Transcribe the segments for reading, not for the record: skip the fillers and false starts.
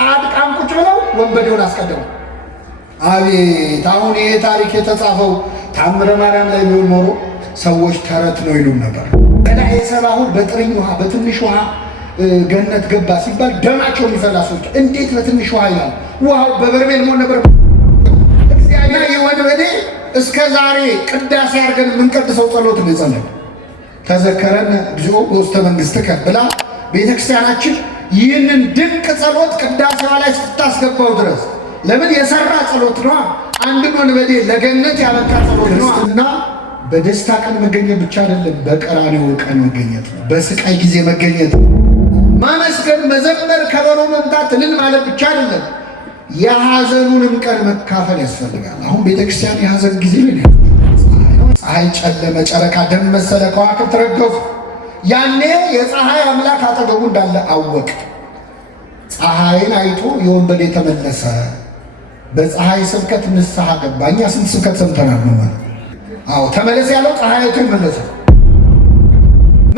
ጻድቃን ቁጭ ብለው ወንበዴውን አስቀደሙ። አቤት አሁን ይሄ ታሪክ የተጻፈው ታምረ ማርያም ላይ ቢሆን ኖሮ ሰዎች ተረት ነው ይሉም ነበር። ገዳይ ሰባሁን በጥርኝ ውሃ በትንሽ ውሃ ገነት ገባ ሲባል ደማቸው የሚፈላ ሰዎች እንዴት በትንሽ ውሃ ይላል? ውሃው በበርሜል መሆን ነበር። እግዚአብሔር የወንበዴ እስከ ዛሬ ቅዳሴ አድርገን የምንቀድሰው ጸሎት ነው የጸለየው። ተዘከረን እግዚኦ በውስተ መንግሥትከ ብላ ቤተክርስቲያናችን ይህንን ድንቅ ጸሎት ቅዳሴዋ ላይ ስታስገባው ድረስ ለምን የሰራ ጸሎት ነው። አንድን ወንበዴ ለገነት ያበቃ ጸሎት ነው እና በደስታ ቀን መገኘት ብቻ አይደለም፣ በቀራንዮ ቀን መገኘት ነው። በስቃይ ጊዜ መገኘት ነው። ማመስገን፣ መዘመር፣ ከበሮ መምታት፣ እልል ማለት ብቻ አይደለም፣ የሐዘኑንም ቀን መካፈል ያስፈልጋል። አሁን ቤተክርስቲያን የሐዘን ጊዜ ነው። ፀሐይ ጨለመ፣ ጨረቃ ደም መሰለ፣ ከዋክብት ረገፉ። ያኔ የፀሐይ አምላክ አጠገቡ እንዳለ አወቅ። ፀሐይን አይቶ የወንበዴ ተመለሰ። በፀሐይ ስብከት ንስሐ ገባ። እኛ ስንት ስብከት ሰምተናል ነው ማለት? አዎ ተመለስ ያለው ፀሐይ አይቶ መለሰ።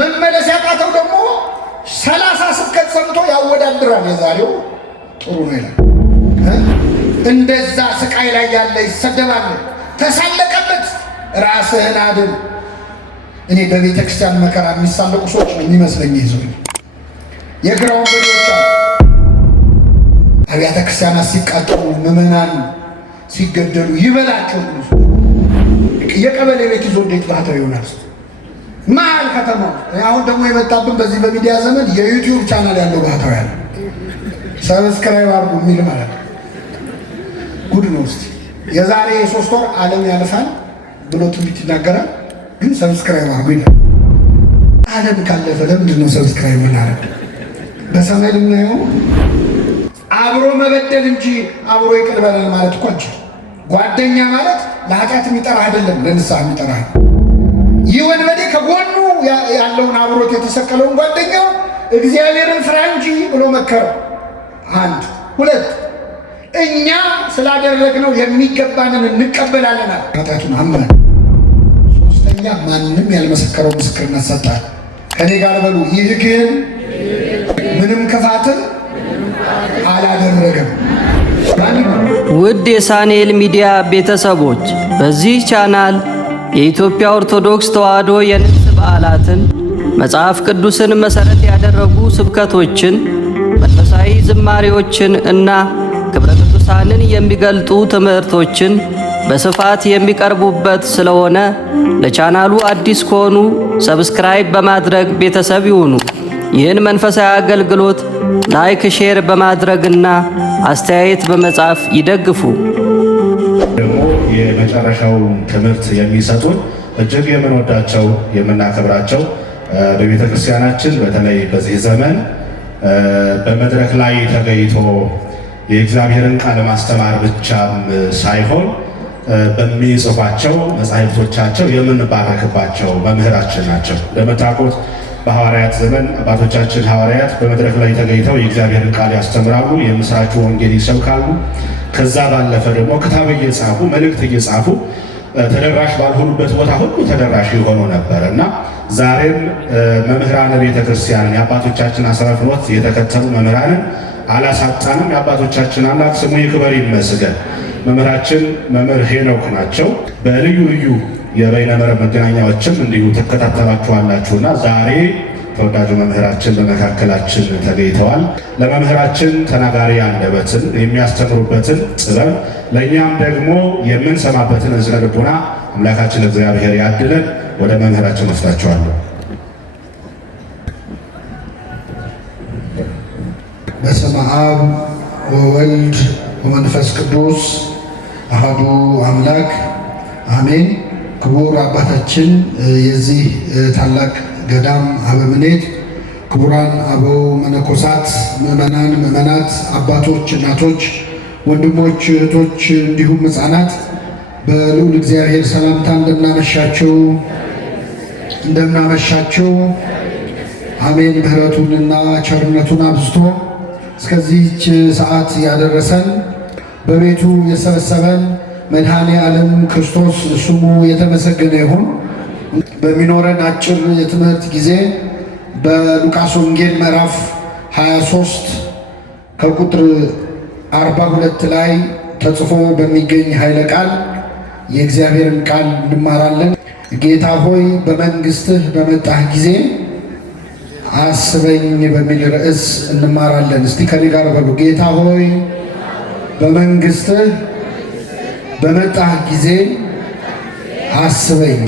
መመለስ ያቃተው ደግሞ 30 ስብከት ሰምቶ ያወዳድራል። የዛሬው ጥሩ ነው ይላል። እንደዛ ስቃይ ላይ ያለ ይሰደባል። ተሳለቀበት። ራስህን አድን። እኔ በቤተ ክርስቲያን መከራ የሚሳለቁ ሰዎች ነው የሚመስለኝ። ይዘው የግራውን በዶቻ አብያተ ክርስቲያናት ሲቃጠሉ ምዕመናን ሲገደሉ ይበላቸው። የቀበሌ ቤት ይዞ እንዴት ባህታዊ ይሆናል? መሀል ከተማ። አሁን ደግሞ የመጣብን በዚህ በሚዲያ ዘመን የዩቲዩብ ቻናል ያለው ባህታዊ ያለ ሰብስክራይብ አድርጉ የሚል ማለት ነው። ጉድ ነው። እስቲ የዛሬ 3 ወር ዓለም ያልፋል ብሎ ትንቢት ይናገራል፣ ግን ሰብስክራይብ አድርጉ ይላል። ዓለም ካለፈ ለምንድን ነው ሰብስክራይብ የምናደርግ? በሰማይ ልናየው አብሮ መበደል እንጂ አብሮ ይቅር በለን ማለት እኮ አንችል። ጓደኛ ማለት ለኃጢአት የሚጠራ አይደለም፣ ለንስሐ የሚጠራ። ይህ ወንበዴ ከጎኑ ያለውን አብሮት የተሰቀለውን ጓደኛው እግዚአብሔርን ፍራ እንጂ ብሎ መከረው። 1 2 እኛ ስላደረግነው የሚገባንን እንቀበላለን። ኃጢአቱን አመነ። 3ኛ ማንም ያልመሰከረው ምስክርነት ሰጣል። ከኔ ጋር በሉ፣ ይህ ግን ምንም ክፋትን አላደረገም። ውድ የሳንኤል ሚዲያ ቤተሰቦች በዚህ ቻናል የኢትዮጵያ ኦርቶዶክስ ተዋሕዶ የንግስ በዓላትን፣ መጽሐፍ ቅዱስን መሠረት ያደረጉ ስብከቶችን፣ መንፈሳዊ ዝማሬዎችን እና ክብረ ቅዱሳንን የሚገልጡ ትምህርቶችን በስፋት የሚቀርቡበት ስለሆነ ለቻናሉ አዲስ ከሆኑ ሰብስክራይብ በማድረግ ቤተሰብ ይሁኑ። ይህን መንፈሳዊ አገልግሎት ላይክ፣ ሼር በማድረግና አስተያየት በመጻፍ ይደግፉ። ደግሞ የመጨረሻው ትምህርት የሚሰጡን እጅግ የምንወዳቸው የምናከብራቸው በቤተ ክርስቲያናችን በተለይ በዚህ ዘመን በመድረክ ላይ ተገኝቶ የእግዚአብሔርን ቃል ማስተማር ብቻም ሳይሆን በሚጽፏቸው መጻሕፍቶቻቸው የምንባረክባቸው መምህራችን ናቸው። እንደምታውቁት በሐዋርያት ዘመን አባቶቻችን ሐዋርያት በመድረክ ላይ ተገኝተው የእግዚአብሔርን ቃል ያስተምራሉ፣ የምስራቹ ወንጌል ይሰብካሉ። ከዛ ባለፈ ደግሞ ክታብ እየጻፉ መልእክት እየጻፉ ተደራሽ ባልሆኑበት ቦታ ሁሉ ተደራሽ የሆኑ ነበር እና ዛሬም መምህራን ቤተ ክርስቲያንን የአባቶቻችን አስራት ፍኖት የተከተሉ መምህራንን አላሳጣንም። የአባቶቻችን አምላክ ስሙ ይክበር ይመስገን። መምህራችን መምህር ሄኖክ ናቸው። በልዩ ልዩ የበይነመረብ መገናኛዎችም እንዲሁ ትከታተላችኋላችሁና ዛሬ ተወዳጁ መምህራችን በመካከላችን ተገኝተዋል። ለመምህራችን ተናጋሪ አንደበትን የሚያስተምሩበትን ጥበብ ለእኛም ደግሞ የምንሰማበትን እዝነ ልቡና አምላካችን እግዚአብሔር ያድለን። ወደ መምህራችን ወስዳችኋለሁ። በስመ አብ ወወልድ ወመንፈስ ቅዱስ አሐዱ አምላክ አሜን። ክቡር አባታችን የዚህ ታላቅ ገዳም አበምኔት፣ ክቡራን አበው መነኮሳት፣ ምዕመናን፣ ምዕመናት፣ አባቶች፣ እናቶች፣ ወንድሞች፣ እህቶች እንዲሁም ሕፃናት በልዑል እግዚአብሔር ሰላምታ እንደምናመሻቸው አሜን። ምሕረቱንና ቸርነቱን አብዝቶ እስከዚህች ሰዓት ያደረሰን በቤቱ የሰበሰበን መድኃኔ ዓለም ክርስቶስ ስሙ የተመሰገነ ይሁን። በሚኖረን አጭር የትምህርት ጊዜ በሉቃስ ወንጌል ምዕራፍ 23 ከቁጥር 42 ላይ ተጽፎ በሚገኝ ኃይለ ቃል የእግዚአብሔርን ቃል እንማራለን። ጌታ ሆይ በመንግሥትህ በመጣህ ጊዜ አስበኝ በሚል ርዕስ እንማራለን። እስቲ ከኔ ጋር በሉ። ጌታ ሆይ በመንግሥትህ በመጣህ ጊዜ አስበኝ።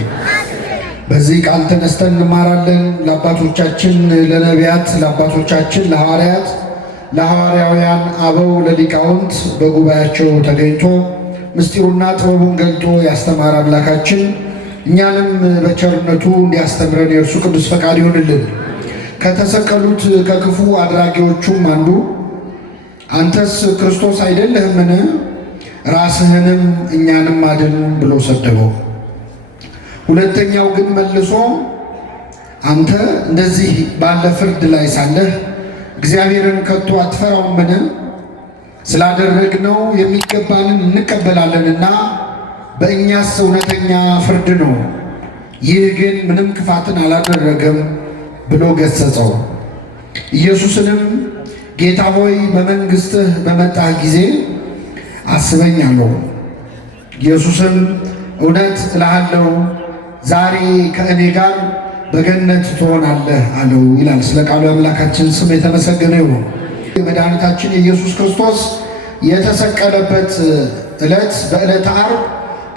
በዚህ ቃል ተነስተን እንማራለን። ለአባቶቻችን ለነቢያት፣ ለአባቶቻችን ለሐዋርያት፣ ለሐዋርያውያን አበው፣ ለሊቃውንት በጉባኤያቸው ተገኝቶ ምስጢሩና ጥበቡን ገልጦ ያስተማረ አምላካችን እኛንም በቸርነቱ እንዲያስተምረን የእርሱ ቅዱስ ፈቃድ ይሆንልን። ከተሰቀሉት ከክፉ አድራጊዎቹም አንዱ አንተስ ክርስቶስ አይደለህምን? ራስህንም እኛንም አድን ብሎ ሰደበው። ሁለተኛው ግን መልሶ አንተ እንደዚህ ባለ ፍርድ ላይ ሳለህ እግዚአብሔርን ከቶ አትፈራውምን? ስላደረግነው የሚገባንን እንቀበላለንና በእኛስ እውነተኛ ፍርድ ነው። ይህ ግን ምንም ክፋትን አላደረገም ብሎ ገሰጸው። ኢየሱስንም ጌታ ሆይ በመንግሥትህ በመጣህ ጊዜ አስበኝ አለው። ኢየሱስም እውነት እልሃለሁ ዛሬ ከእኔ ጋር በገነት ትሆናለህ አለው ይላል። ስለ ቃሉ አምላካችን ስም የተመሰገነ ይሁን። የመድኃኒታችን የኢየሱስ ክርስቶስ የተሰቀለበት ዕለት በዕለተ ዓርብ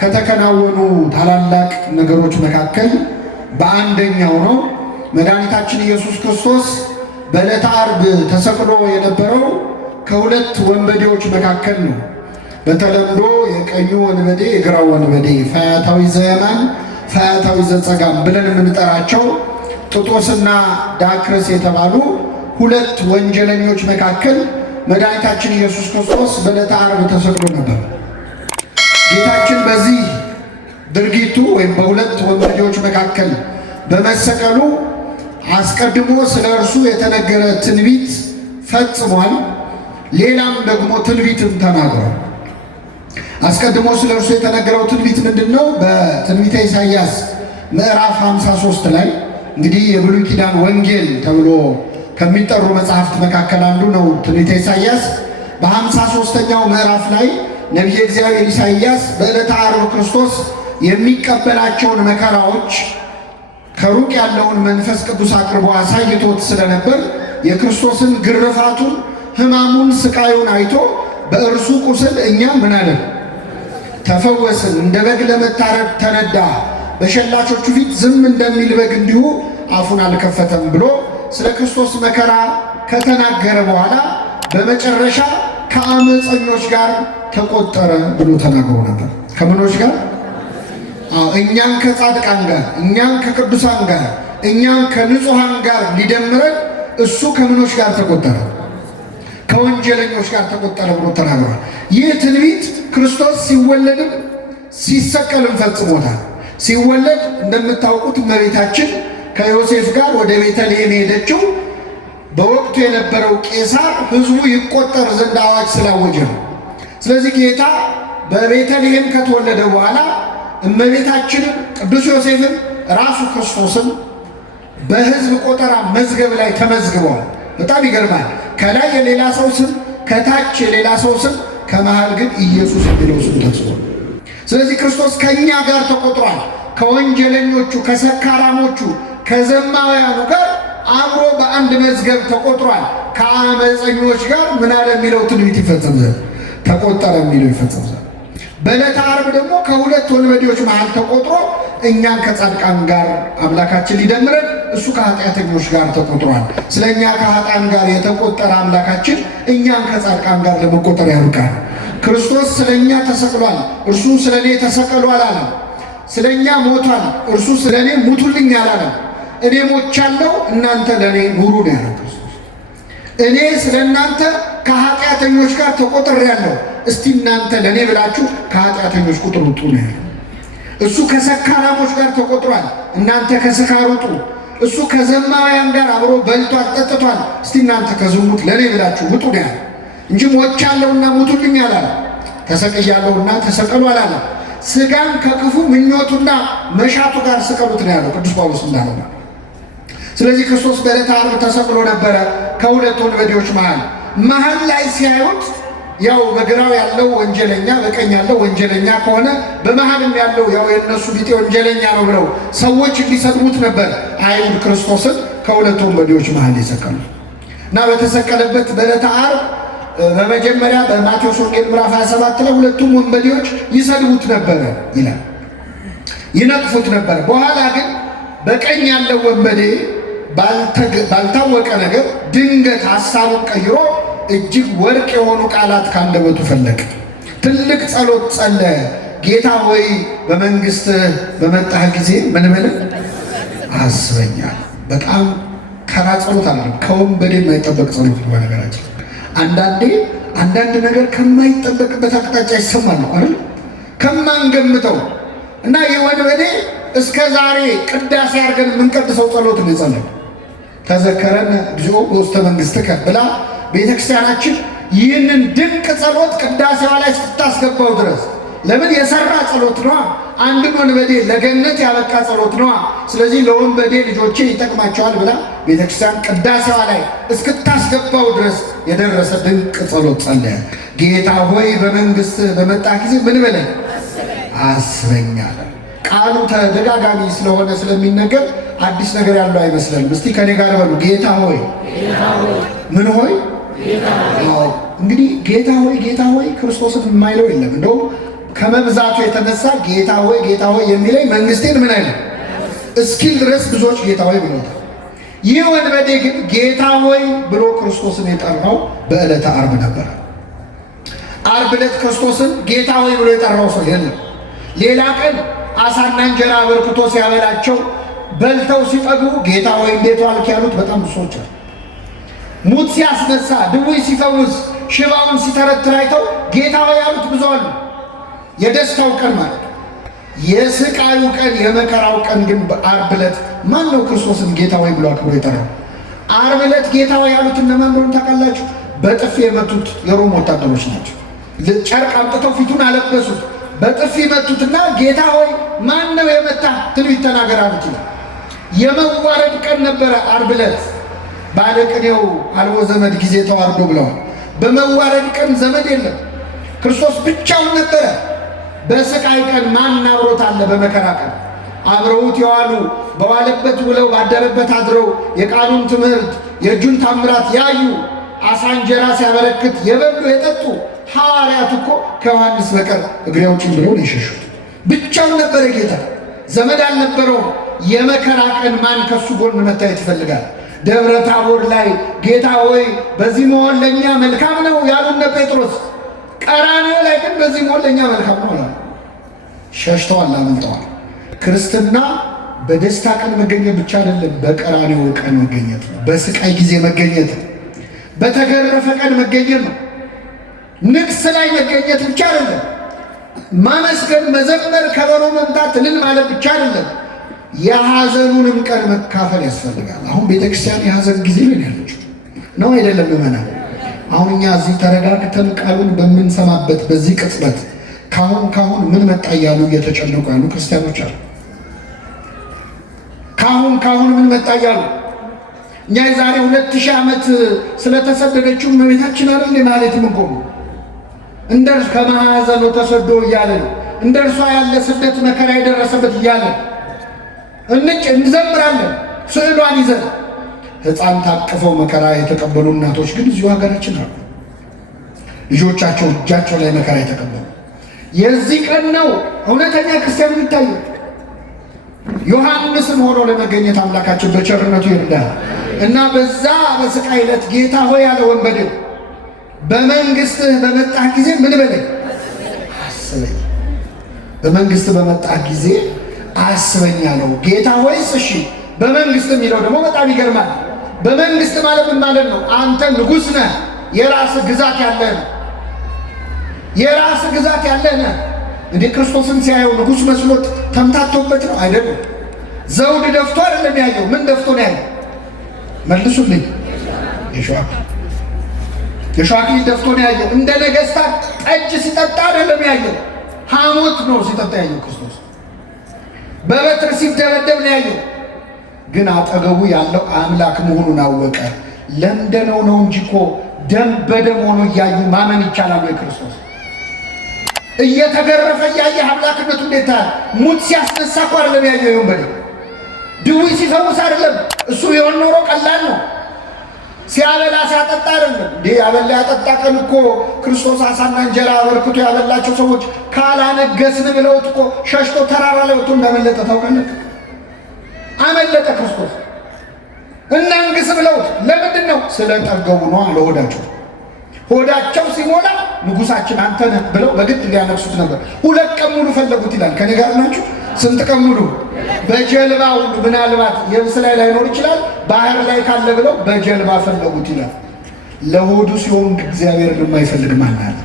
ከተከናወኑ ታላላቅ ነገሮች መካከል በአንደኛው ነው። መድኃኒታችን ኢየሱስ ክርስቶስ በዕለተ ዓርብ ተሰቅሎ የነበረው ከሁለት ወንበዴዎች መካከል ነው። በተለምዶ የቀኙ ወንበዴ የግራው ወንበዴ ፈያታዊ ዘየማን ፈያታዊ ዘጸጋም ብለን የምንጠራቸው ጥጦስና ዳክርስ የተባሉ ሁለት ወንጀለኞች መካከል መድኃኒታችን ኢየሱስ ክርስቶስ በዕለተ ዓርብ ተሰቅሎ ነበር። ጌታችን በዚህ ድርጊቱ ወይም በሁለት ወንበዴዎች መካከል በመሰቀሉ አስቀድሞ ስለ እርሱ የተነገረ ትንቢት ፈጽሟል። ሌላም ደግሞ ትንቢትም ተናግሯል። አስቀድሞ ስለ እርሱ የተነገረው ትንቢት ምንድን ነው? በትንቢተ ኢሳይያስ ምዕራፍ 53 ላይ እንግዲህ የብሉይ ኪዳን ወንጌል ተብሎ ከሚጠሩ መጽሐፍት መካከል አንዱ ነው ትንቢተ ኢሳይያስ። በ53ኛው ምዕራፍ ላይ ነቢየ እግዚአብሔር ኢሳይያስ በዕለተ ዓርብ ክርስቶስ የሚቀበላቸውን መከራዎች ከሩቅ ያለውን መንፈስ ቅዱስ አቅርቦ አሳይቶት ስለነበር የክርስቶስን ግርፋቱን፣ ሕማሙን፣ ስቃዩን አይቶ በእርሱ ቁስል እኛ ምን አለን? ተፈወስን። እንደ በግ ለመታረድ ተነዳ፣ በሸላቾቹ ፊት ዝም እንደሚል በግ እንዲሁ አፉን አልከፈተም ብሎ ስለ ክርስቶስ መከራ ከተናገረ በኋላ በመጨረሻ ከአመፀኞች ጋር ተቆጠረ ብሎ ተናግሮ ነበር። ከምኖች ጋር? እኛን ከጻድቃን ጋር፣ እኛን ከቅዱሳን ጋር፣ እኛን ከንጹሐን ጋር ሊደምረን እሱ ከምኖች ጋር ተቆጠረ? ከወንጀለኞች ጋር ተቆጠረ ብሎ ተናግሯል። ይህ ትንቢት ክርስቶስ ሲወለድም ሲሰቀልም ፈጽሞታል። ሲወለድ እንደምታውቁት እመቤታችን ከዮሴፍ ጋር ወደ ቤተልሔም ሄደችው በወቅቱ የነበረው ቄሳር ሕዝቡ ይቆጠር ዘንድ አዋጅ ስላወጀ ነው። ስለዚህ ጌታ በቤተልሔም ከተወለደ በኋላ እመቤታችንን፣ ቅዱስ ዮሴፍን፣ ራሱ ክርስቶስን በሕዝብ ቆጠራ መዝገብ ላይ ተመዝግበዋል። በጣም ይገርማል። ከላይ የሌላ ሰው ስም፣ ከታች የሌላ ሰው ስም፣ ከመሃል ግን ኢየሱስ የሚለው ስም ተጽፏል። ስለዚህ ክርስቶስ ከእኛ ጋር ተቆጥሯል። ከወንጀለኞቹ፣ ከሰካራሞቹ፣ ከዘማውያኑ ጋር አብሮ በአንድ መዝገብ ተቆጥሯል። ከአመፀኞች ጋር ምን አለ የሚለው ትንቢት ይፈጸም ዘንድ ተቆጠረ የሚለው ይፈጸም ዘንድ። በዕለተ ዓርብ ደግሞ ከሁለት ወንበዴዎች መሃል ተቆጥሮ እኛን ከጻድቃን ጋር አምላካችን ሊደምረን እሱ ከኃጢአተኞች ጋር ተቆጥሯል። ስለ እኛ ከኃጥአን ጋር የተቆጠረ አምላካችን እኛን ከጻድቃን ጋር ለመቆጠር ያብቃል። ክርስቶስ ስለ እኛ ተሰቅሏል፣ እርሱ ስለ እኔ ተሰቀሉ አላለም። ስለ እኛ ሞቷል፣ እርሱ ስለ እኔ ሙቱልኝ አላለም። እኔ ሞቻለሁ፣ እናንተ ለእኔ ኑሩ ነው ያለው ክርስቶስ። እኔ ስለ እናንተ ከኃጢአተኞች ጋር ተቆጥሬያለሁ፣ እስቲ እናንተ ለእኔ ብላችሁ ከኃጢአተኞች ቁጥር ውጡ ነው ያለው። እሱ ከሰካራሞች ጋር ተቆጥሯል፣ እናንተ ከስካር ውጡ። እሱ ከዘማውያን ጋር አብሮ በልቷል፣ ጠጥቷል፣ እስቲ እናንተ ከዝሙት ለእኔ ብላችሁ ውጡ ነው ያለው እንጂ ሞቻለሁና ሙቱልኝ አላለም። ተሰቅያለሁና ተሰቀሉ አላለም። ሥጋን ከክፉ ምኞቱና መሻቱ ጋር ስቀሉት ነው ያለው ቅዱስ ጳውሎስ እንዳለው። ስለዚህ ክርስቶስ በዕለተ ዓርብ ተሰቅሎ ነበረ ከሁለት ወንበዴዎች መሃል። መሀል ላይ ሲያዩት ያው በግራው ያለው ወንጀለኛ በቀኝ ያለው ወንጀለኛ ከሆነ በመሀልም ያለው ያው የነሱ ቢጤ ወንጀለኛ ነው ብለው ሰዎች እንዲሰድቡት ነበር አይሁድ ክርስቶስን ከሁለት ወንበዴዎች መሀል የሰቀሉት እና በተሰቀለበት በዕለተ ዓርብ በመጀመሪያ በማቴዎስ ወንጌል ምዕራፍ 27 ላይ ሁለቱም ወንበዴዎች ይሰድቡት ነበረ ይላል፣ ይነቅፉት ነበር። በኋላ ግን በቀኝ ያለው ወንበዴ ባልታወቀ ነገር ድንገት ሐሳቡን ቀይሮ እጅግ ወርቅ የሆኑ ቃላት ካንደበቱ ፈለቀ። ትልቅ ጸሎት ጸለየ። ጌታ ሆይ በመንግሥትህ በመጣህ ጊዜ ምን በለኝ አስበኛል። በጣም ተራ ጸሎት አለ፣ ከወንበዴ የማይጠበቅ ጸሎት ነው። በነገራችን አንዳንድ ነገር ከማይጠበቅበት አቅጣጫ ይሰማል ነው አይደል? ከማንገምተው እና የወንበዴ እስከ ዛሬ ቅዳሴ አድርገን የምንቀድሰው ጸሎት ነው የጸለየው። ተዘከረን እግዚኦ በውስተ መንግሥትከ ብላ ቤተክርስቲያናችን ይህንን ድንቅ ጸሎት ቅዳሴዋ ላይ ስታስገባው ድረስ ለምን የሰራ ጸሎት ነዋ። አንድን ወንበዴ ለገነት ያበቃ ጸሎት ነዋ። ስለዚህ ለወንበዴ ልጆቼ ይጠቅማቸዋል ብላ ቤተክርስቲያን ቅዳሴዋ ላይ እስክታስገባው ድረስ የደረሰ ድንቅ ጸሎት ጸለየ። ጌታ ሆይ በመንግሥት በመጣ ጊዜ ምን በለኝ አስበኛል። ቃሉ ተደጋጋሚ ስለሆነ ስለሚነገር አዲስ ነገር ያለው አይመስለንም። እስቲ ከኔ ጋር በሉ ጌታ ሆይ ምን ሆይ እንግዲህ ጌታ ሆይ ክርስቶስን የማይለው የለም። እንደውም ከመብዛቱ የተነሳ ጌታ ሆይ የሚለኝ መንግስቴን ምን አይልም እስኪል ድረስ ብዙዎች ጌታ ሆይ ብሎታል። ይህ ወንበዴ ግን ጌታ ሆይ ብሎ ክርስቶስን የጠራው በዕለተ ዓርብ ነበር። ዓርብ ዕለት ክርስቶስን ጌታ ሆይ ብሎ የጠራው ሰው የለም። ሌላ ቀን አሳና እንጀራ አበርክቶ ሲያበላቸው በልተው ሲጠግቡ ጌታ ሆይ እንዴት ዋልክ ያሉት በጣም ብዙዎች አሉ። ሙት ሲያስነሳ፣ ድውይ ሲፈውስ፣ ሽባውን ሲተረትር አይተው ጌታ ሆይ ያሉት ብዙ አሉ። የደስታው ቀን ማለት የስቃዩ ቀን የመከራው ቀን ግን ዓርብ ዕለት ማን ነው ክርስቶስን ጌታ ሆይ ብሎ አክብሮ የጠራው? ዓርብ ዕለት ጌታ ሆይ ያሉት እነማን እንደሆኑ ታውቃላችሁ? በጥፊ የመቱት የሮም ወታደሮች ናቸው። ጨርቅ አምጥተው ፊቱን አለበሱት፣ በጥፊ መቱትና ጌታ ሆይ ማን ነው የመታ ትንቢት ተናገር አሉት ይላል። የመዋረድ ቀን ነበረ ዓርብ ዕለት። ባለቅኔው አልቦ ዘመድ ጊዜ ተዋርዶ ብለዋል። በመዋረድ ቀን ዘመድ የለም፣ ክርስቶስ ብቻውን ነበረ። በስቃይ ቀን ማን አብሮት አለ? በመከራ ቀን አብረውት የዋሉ በዋለበት ውለው ባደረበት አድረው የቃሉን ትምህርት የእጁን ታምራት ያዩ አሳ እንጀራ ሲያበረክት የበሉ የጠጡ ሐዋርያት እኮ ከዮሐንስ በቀር እግሬ አውጪኝ ብለው ነው የሸሹት። ብቻውን ነበረ ጌታ፣ ዘመድ አልነበረውም። የመከራ ቀን ማን ከሱ ጎን መታየት ይፈልጋል? ደብረ ታቦር ላይ ጌታ ሆይ በዚህ መሆን ለእኛ መልካም ነው ያሉነ ጴጥሮስ፣ ቀራንዮ ላይ ግን በዚህ መሆን ለእኛ መልካም ነው አላሉ። ሸሽተዋል፣ አመልጠዋል። ክርስትና በደስታ ቀን መገኘት ብቻ አይደለም፣ በቀራንዮ ቀን መገኘት ነው። በስቃይ ጊዜ መገኘት ነው። በተገረፈ ቀን መገኘት ነው። ንግስ ላይ መገኘት ብቻ አይደለም። ማመስገን፣ መዘመር፣ ከበሮ መምታት፣ እልል ማለት ብቻ አይደለም። የሐዘኑንም ቀን መካፈል ያስፈልጋል። አሁን ቤተክርስቲያን የሐዘን ጊዜ ላይ ያለችው ነው አይደለም? ምመና አሁን እኛ እዚህ ተረጋግተን ቃሉን በምንሰማበት በዚህ ቅጽበት ካሁን ምን መጣ እያሉ እየተጨነቁ ያሉ ክርስቲያኖች አሉ። ካሁን ምን መጣ እያሉ እኛ የዛሬ 2000 ዓመት ስለተሰደደችው እመቤታችን አይደል ማለት ምን ቆሙ እንደርሱ ከማሐዘኑ ተሰዶ እያለ ነው። እንደርሷ ያለ ስደት መከራ የደረሰበት እያለ እንዘምራለን። ስዕሏን ይዘን ሕፃን ታቅፈው መከራ የተቀበሉ እናቶች ግን እዚሁ ሀገራችን አሉ። ልጆቻቸው እጃቸው ላይ መከራ የተቀበሉ የዚህ ቀን ነው እውነተኛ ክርስቲያን የሚታየው። ዮሐንስም ሆኖ ለመገኘት አምላካችን በቸርነቱ ይርዳል እና በዛ በስቃይ ዕለት ጌታ ሆይ ያለ ወንበዴው በመንግሥትህ በመጣህ ጊዜ ምን በለኝ አስበኝ። በመንግሥት በመጣህ ጊዜ አስበኝ አለው ጌታ ሆይስ እሺ በመንግሥት የሚለው ደግሞ በጣም ይገርማል። በመንግሥት ማለት ምን ማለት ነው? አንተ ንጉሥ ነህ፣ የራስህ ግዛት ያለህ ነህ። የራስህ ግዛት ያለህ ነህ። እንዴ ክርስቶስን ሲያየው ንጉሥ መስሎት ተምታቶበት ነው አይደለም። ዘውድ ደፍቶ አይደለም ያየው። ምን ደፍቶ ነው ያየው? መልሱልኝ። የሸዋክሊት ደፍቶ ነው ያየው። እንደ ነገሥታት ጠጅ ሲጠጣ አይደለም ያየው። ሐሞት ነው ሲጠጣ ያየው ክርስቶስ። በበትር ሲደበደብ ነው ያየው። ግን አጠገቡ ያለው አምላክ መሆኑን አወቀ። ለምደነው ነው እንጂ እኮ ደም በደም ሆኖ እያዩ ማመን ይቻላል ወይ? ክርስቶስ እየተገረፈ እያየ አምላክነቱ እንዴት ታያል? ሙት ሲያስነሳ እኮ አይደለም ያየው ወንበዴ፣ ድዊ ሲፈውስ አይደለም። እሱ የሆነ ኖሮ ቀላል ነው። ሲያበላ ሲያጠጣ አይደለም እንዴ? ያበላ ያጠጣ ቀን እኮ ክርስቶስ አሳና እንጀራ አበርክቶ ያበላቸው ሰዎች ካላነገስን ብለውት እኮ ሸሽቶ ተራራ ላይ ወጥቶ እንዳመለጠ ታውቃለህ። አመለጠ ክርስቶስ። እናንግስ ብለውት ለምንድን ነው? ስለጠገቡ ነው አለ ሆዳቸው። ሆዳቸው ሲሞላ ንጉሳችን አንተ ነህ ብለው በግድ ሊያነግሱት ነበር። 2 ቀን ሙሉ ፈለጉት ይላል። ከኔ ጋር ናችሁ? ስንት ቀን ሙሉ? በጀልባ ሁሉ ምናልባት የብስ ላይ ላይኖር ይችላል፣ ባህር ላይ ካለ ብለው በጀልባ ፈለጉት ይላል። ለሆዱ ሲሆን እግዚአብሔር የማይፈልግ ማን አለ?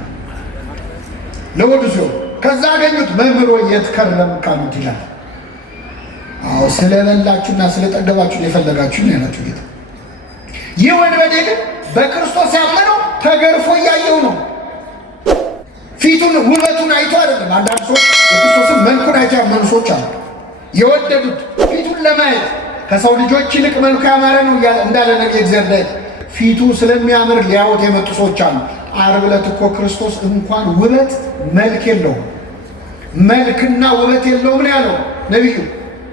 ለሆዱ ሲሆን ከዛ አገኙት። መምህሮ የት ከረምክ ካሉት ይላል። አዎ ስለበላችሁና ስለጠገባችሁ የፈለጋችሁ ነው ያላችሁ ጌታ። ይህ ወንበዴ ግን በክርስቶስ ያመነው ተገርፎ እያየው ነው። ፊቱን ውበቱን አይቶ አይደለም። አንዳንድ ሰዎች የክርስቶስን መልኩን አይቶ ያመኑ ሰዎች አሉ። የወደዱት ፊቱን ለማየት ከሰው ልጆች ይልቅ መልኩ ያማረ ነው እንዳለ ነቢየ እግዚአብሔር ዳዊት ፊቱ ስለሚያምር ሊያዩት የመጡ ሰዎች አሉ። ዓርብ ዕለት እኮ ክርስቶስ እንኳን ውበት መልክ የለውም፣ መልክና ውበት የለውም ነው ያለው ነቢዩ።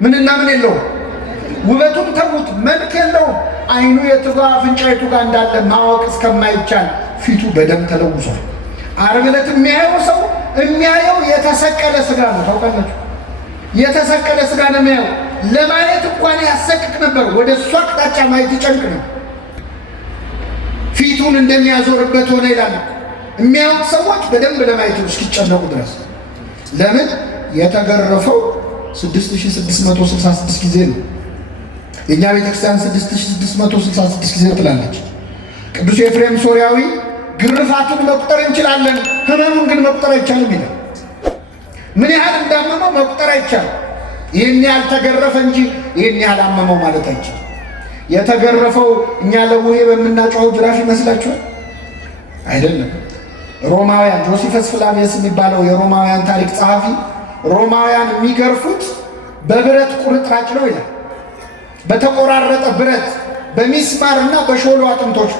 ምንና ምን የለውም? ውበቱን ተዉት፣ መልክ የለውም። አይኑ የቱ ጋ አፍንጫ የቱ ጋ እንዳለ ማወቅ እስከማይቻል ፊቱ በደም ተለውሷል። ዓርብ ዕለት የሚያየው ሰው የሚያየው የተሰቀለ ስጋ ነው። ታውቃላችሁ? የተሰቀለ ስጋ ነው የሚያየው። ለማየት እንኳን ያሰቅቅ ነበር። ወደ እሱ አቅጣጫ ማየት ይጨንቅ ነው። ፊቱን እንደሚያዞርበት ሆነ ይላል። የሚያዩት ሰዎች በደንብ ለማየት እስኪጨነቁ ድረስ። ለምን? የተገረፈው 6666 ጊዜ ነው። የእኛ ቤተክርስቲያን 6666 ጊዜ ትላለች። ቅዱስ ኤፍሬም ሶርያዊ ግርፋቱን መቁጠር እንችላለን፣ ህመሙን ግን መቁጠር አይቻልም ይላል። ምን ያህል እንዳመመው መቁጠር አይቻልም። ይህን ያህል ተገረፈ እንጂ ይህን ያህል አመመው ማለት አይቻልም። የተገረፈው እኛ ለቡሄ በምናጫወው ጅራፍ ይመስላችኋል? አይደለም። ሮማውያን ጆሲፈስ ፍላቪየስ የሚባለው የሮማውያን ታሪክ ጸሐፊ ሮማውያን የሚገርፉት በብረት ቁርጥራጭ ነው ይላል። በተቆራረጠ ብረት በሚስማርና በሾሎ አጥንቶች።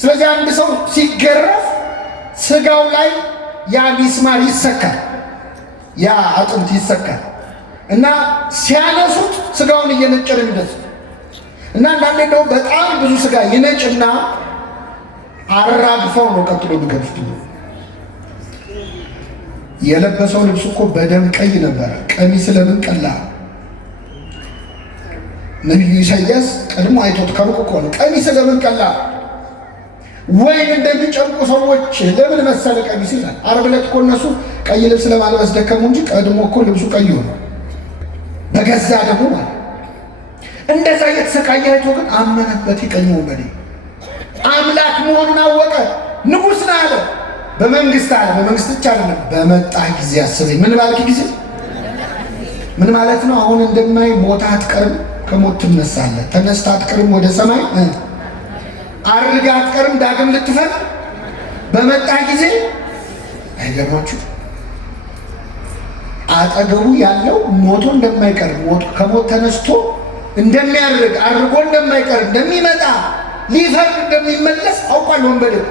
ስለዚህ አንድ ሰው ሲገረፍ ስጋው ላይ ያ ሚስማር ይሰካል፣ ያ አጥንት ይሰካል እና ሲያነሱት ስጋውን እየነጨ ነው የሚደርሰው። እና አንዳንዴ ደግሞ በጣም ብዙ ስጋ ይነጭና አራግፈው ነው ቀጥሎ የሚገርፉት። የለበሰው ልብስ እኮ በደም ቀይ ነበረ። ቀሚስ ለምን ቀላ? ነቢዩ ኢሳይያስ ቀድሞ አይቶት ከሩቅ እኮ ነው። ቀሚስ ለምን ቀላ? ወይን እንደሚጨምቁ ሰዎች ለምን መሰለ ቀሚስ ይላል። ዓርብ ዕለት እኮ እነሱ ቀይ ልብስ ለማልበስ ደከሙ እንጂ ቀድሞ እኮ ልብሱ ቀይ ሆነ በገዛ ደግሞ ማለት። እንደዛ እየተሰቃየ አይቶ ግን አመነበት። የቀኝ ወንበዴ አምላክ መሆኑን አወቀ። ንጉሥ ነው አለ። በመንግስት አለ። በመንግስት ብቻ አይደለም፣ በመጣ ጊዜ አስበኝ። ምን ባልክ ጊዜ ምን ማለት ነው? አሁን እንደማይ ሞታ አትቀርም፣ ከሞት ትነሳለህ። ተነስታ አትቀርም፣ ወደ ሰማይ አርጋ አትቀርም፣ ዳግም ልትፈር በመጣ ጊዜ። አይገርማችሁ? አጠገቡ ያለው ሞቶ እንደማይቀር ከሞት ተነስቶ እንደሚያርግ አርጎ እንደማይቀር እንደሚመጣ ሊፈርድ እንደሚመለስ አውቋል ወንበዴው።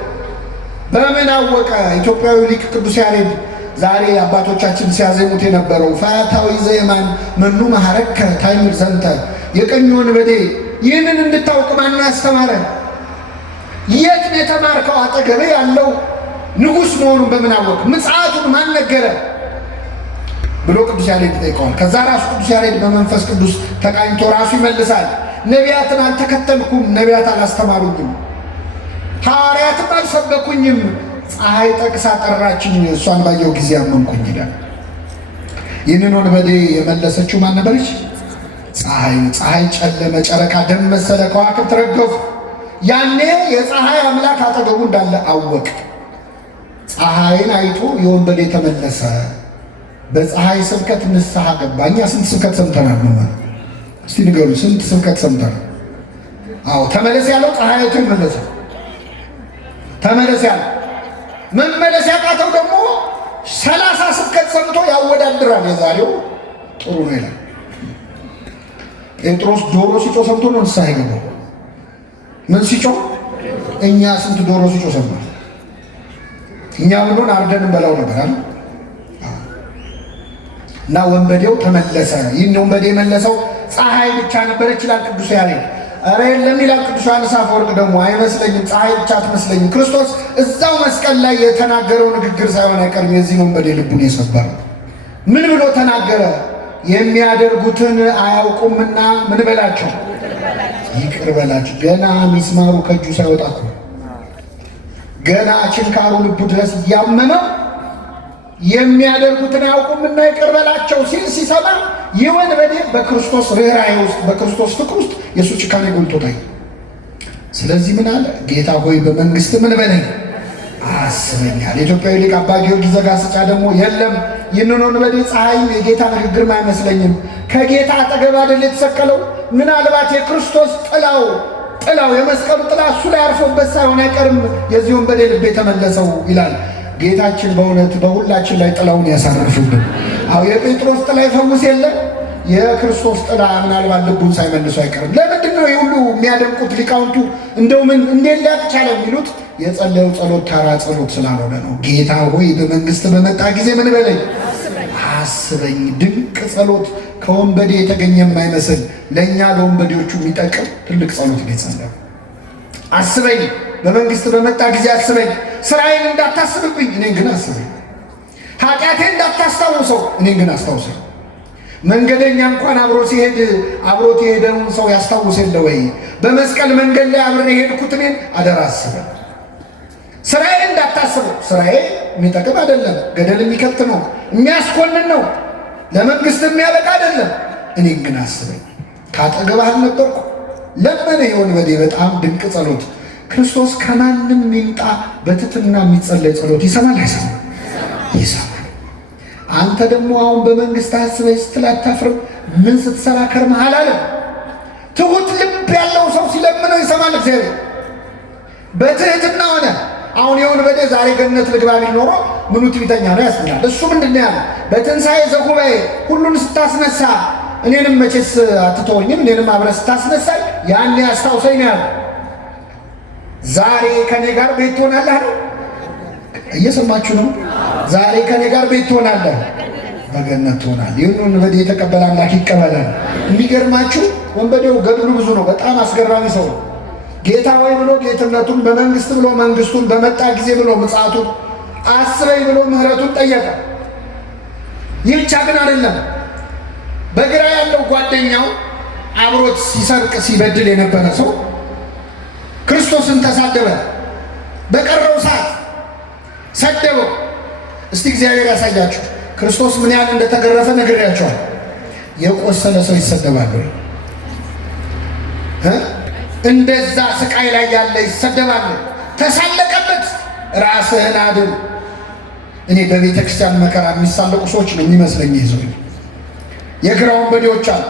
በምን አወቀ? ኢትዮጵያዊ ሊቅ ቅዱስ ያሬድ ዛሬ አባቶቻችን ሲያዜሙት የነበረው ፈያታዊ ዘየማን መኑ መሐረከ ታይምር ዘንተ፣ የቀኝ ወንበዴ ይህንን እንድታውቅ ማን ያስተማረ? የት ነው የተማርከው? አጠገቤ ያለው ንጉሥ መሆኑን በምን አወቅ? ምጽአቱን ማን ነገረ ብሎ ቅዱስ ያሬድ ይጠይቀዋል። ከዛ ራሱ ቅዱስ ያሬድ በመንፈስ ቅዱስ ተቃኝቶ ራሱ ይመልሳል። ነቢያትን አልተከተልኩም፣ ነቢያት አላስተማሩኝም፣ ሐዋርያትም አልሰበኩኝም፣ ፀሐይ ጠቅሳ ጠራችኝ፣ እሷን ባየው ጊዜ አመንኩኝ ይላል። ይህንን ወንበዴ የመለሰችው ማን ነበረች? ፀሐይ። ፀሐይ ጨለመ፣ ጨረቃ ደም መሰለ፣ ከዋክብት ረገፉ። ያኔ የፀሐይ አምላክ አጠገቡ እንዳለ አወቅ። ፀሐይን አይቶ የወንበዴ ተመለሰ። በፀሐይ ስብከት ንስሐ ገባ። እኛ ስንት ስብከት ሰምተናል ነው? እስቲ ንገሩ፣ ስንት ስብከት ሰምተናል? አዎ ተመለስ ያለው ፀሐይ አይቶ ይመለሰ። ተመለስ ያለው መመለስ ያቃተው ደግሞ 30 ስብከት ሰምቶ ያወዳድራል። የዛሬው ጥሩ ነው ይላል። ጴጥሮስ ዶሮ ሲጮህ ሰምቶ ነው ንስሐ የገባው። ምን ሲጮህ? እኛ ስንት ዶሮ ሲጮህ ሰማን? እኛ ብሎን አርደን እንበላው ነበር አይደል? እና ወንበዴው ተመለሰ። ይህን ወንበዴ የመለሰው ፀሐይ ብቻ ነበረች ይላል ቅዱስ ያሬድ። ኧረ የለም ይላል ቅዱስ ዮሐንስ አፈወርቅ ደግሞ አይመስለኝም፣ ፀሐይ ብቻ አትመስለኝም። ክርስቶስ እዛው መስቀል ላይ የተናገረው ንግግር ሳይሆን አይቀርም የዚህ ወንበዴ ልቡን የሰበረው። ምን ብሎ ተናገረ? የሚያደርጉትን አያውቁምና ምን በላቸው? ይቅር በላቸው። ገና ሚስማሩ ከእጁ ሳይወጣ እኮ ገና ችንካሩ ልቡ ድረስ እያመመው የሚያደርጉትን አያውቁምና ይቅር በላቸው ሲል ሲሰማ ይህ ወንበዴ በክርስቶስ ርኅራኄ ውስጥ በክርስቶስ ፍቅር ውስጥ የእሱ ጭካኔ ጎልቶ ታየ። ስለዚህ ምን አለ? ጌታ ሆይ በመንግስት ምን በለኝ አስበኛል። የኢትዮጵያዊ ሊቅ አባ ጊዮርጊስ ዘጋስጫ ደግሞ የለም ይህንን ወንበዴ ፀሐይም የጌታ ንግግርም አይመስለኝም፣ ከጌታ አጠገብ አይደል የተሰቀለው፣ ምናልባት የክርስቶስ ጥላው የመስቀሉ ጥላ እሱ ላይ አርፎበት ሳይሆን አይቀርም የዚህ ወንበዴ ልብ የተመለሰው ይላል። ጌታችን በእውነት በሁላችን ላይ ጥላውን ያሳርፍብን። አዎ የጴጥሮስ ጥላ ይፈውስ የለም የክርስቶስ ጥላ ምናልባት ልቡን ሳይመልሱ አይቀርም። ለምንድን ነው ይህ ሁሉ የሚያደንቁት ሊቃውንቱ? እንደው ምን እንዴት ሊያቅቻለ የሚሉት የጸለዩ ጸሎት ታራ ጸሎት ስላልሆነ ነው። ጌታ ሆይ በመንግስት በመጣ ጊዜ ምን በለኝ አስበኝ። ድንቅ ጸሎት ከወንበዴ የተገኘ የማይመስል ለእኛ ለወንበዴዎቹ የሚጠቅም ትልቅ ጸሎት ሊጸለዩ። አስበኝ በመንግስት በመጣ ጊዜ አስበኝ። ስራዬን እንዳታስብብኝ እኔን ግን አስበኝ። ኃጢአቴን እንዳታስታውሰው እኔን ግን አስታውሰኝ። መንገደኛ እንኳን አብሮ ሲሄድ አብሮት የሄደውን ሰው ያስታውስ የለ ወይ? በመስቀል መንገድ ላይ አብሬ የሄድኩት እኔን አደራ አስበኝ። ስራዬ እንዳታስበው። ስራዬ የሚጠቅም አይደለም፣ ገደል የሚከት ነው፣ የሚያስኮንን ነው፣ ለመንግስት የሚያበቃ አይደለም። እኔን ግን አስበኝ። ካጠገብህ አልነበርኩ? ለመነ ወንበዴ በጣም ድንቅ ጸሎት። ክርስቶስ ከማንም ይምጣ በትሕትና የሚጸለይ ጸሎት ይሰማል አይሰማም? ይሰማል። አንተ ደግሞ አሁን በመንግስት አስበኝ ስትል አታፍርም? ምን ስትሰራ ከርመሃል አለ። ትሁት ልብ ያለው ሰው ሲለምነው ይሰማል እግዚአብሔር። በትሕትና ሆነ። አሁን የወንበዴ ዛሬ ገነት ልግባ ቢል ኖሮ ምኑ ትዕቢተኛ ነው ያስብላል። እሱ ምንድን ነው ያለ? በትንሣኤ ዘጉባኤ ሁሉን ስታስነሳ እኔንም መቼስ አትተወኝም፣ እኔንም አብረህ ስታስነሳኝ ያኔ አስታውሰኝ ነው ያለ። ዛሬ ከኔ ጋር ቤት ትሆናለህ ነው። እየሰማችሁ ነው? ዛሬ ከኔ ጋር ቤት ትሆናለህ፣ በገነት ትሆናለህ። ይህን ወንበዴ የተቀበለ አምላክ ይቀበላል። የሚገርማችሁ ወንበዴው ገድሉ ብዙ ነው። በጣም አስገራሚ ሰው ነው። ጌታ ወይ ብሎ ጌትነቱን፣ በመንግስት ብሎ መንግስቱን፣ በመጣ ጊዜ ብሎ ምጽአቱን፣ አስበኝ ብሎ ምህረቱን ጠየቀ። ይህ ብቻ ግን አይደለም። በግራ ያለው ጓደኛው አብሮት ሲሰርቅ ሲበድል የነበረ ሰው ክርስቶስን ተሳደበ። በቀረው ሰዓት ሰደበው። እስቲ እግዚአብሔር ያሳያችሁ። ክርስቶስ ምን ያህል እንደተገረፈ ነግሬያቸዋል። የቆሰለ ሰው ይሰደባል ወይ? እንደዛ ስቃይ ላይ ያለ ይሰደባል። ተሳለቀበት። ራስህን አድን። እኔ በቤተ ክርስቲያን መከራ የሚሳለቁ ሰዎች ነው የሚመስለኝ። ይዘው የግራ ወንበዴዎች አሉ።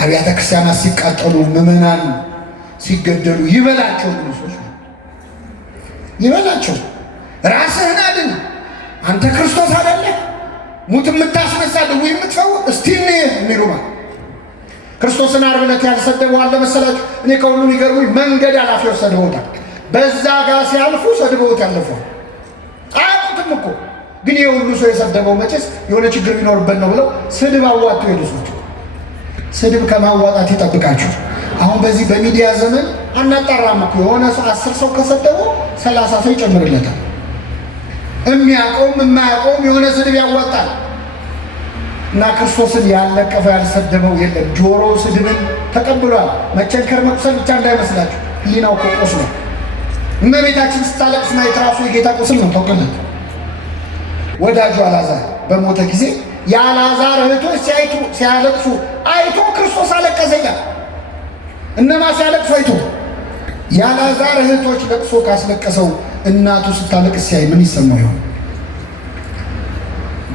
አብያተ ክርስቲያናት ሲቃጠሉ፣ ምዕመናን ሲገደሉ ይበላቸው ሰዎች ነው። ይበላቸው። ራስህን አድን። አንተ ክርስቶስ አይደለህ? ሙት የምታስነሳ ድውይ የምትፈውስ እስቲ የሚሉ ማለት ክርስቶስን ዓርብ ዕለት ያልሰደበው አለ መሰላችሁ? እኔ ከሁሉ የሚገርሙኝ መንገድ ኃላፊዎች ሰድበውታል። በዛ ጋር ሲያልፉ ሰድበውት ያለፈው አያውቁትም እኮ። ግን የሁሉ ሰው የሰደበው መቼስ የሆነ ችግር ቢኖርበት ነው ብለው ስድብ አዋጡ ሄዱ ሰዎች። ስድብ ከማዋጣት ይጠብቃችሁ። አሁን በዚህ በሚዲያ ዘመን አናጣራም እኮ። የሆነ ሰው 10 ሰው ከሰደበው 30 ሰው ይጨምርለታል። የሚያውቀውም የማያውቀውም የሆነ ስድብ ያዋጣል። እና ክርስቶስን ያልነቀፈ ያልሰደበው የለም። ጆሮ ስድብን ተቀብሏል። መቸንከር መቁሰል ብቻ እንዳይመስላችሁ፣ ሕሊናው እኮ ቁስል ነው። እመቤታችን ስታለቅስ ማየት ራሱ የጌታ ቁስል ነው። ታውቃለህ? ወዳጁ አልዓዛር በሞተ ጊዜ የአልዓዛር እህቶች ሲያለቅሱ አይቶ ክርስቶስ አለቀሰ ይላል። እነማ ሲያለቅሱ አይቶ? የአልዓዛር እህቶች ለቅሶ ካስለቀሰው እናቱ ስታለቅስ ሲያይ ምን ይሰማው ይሆን?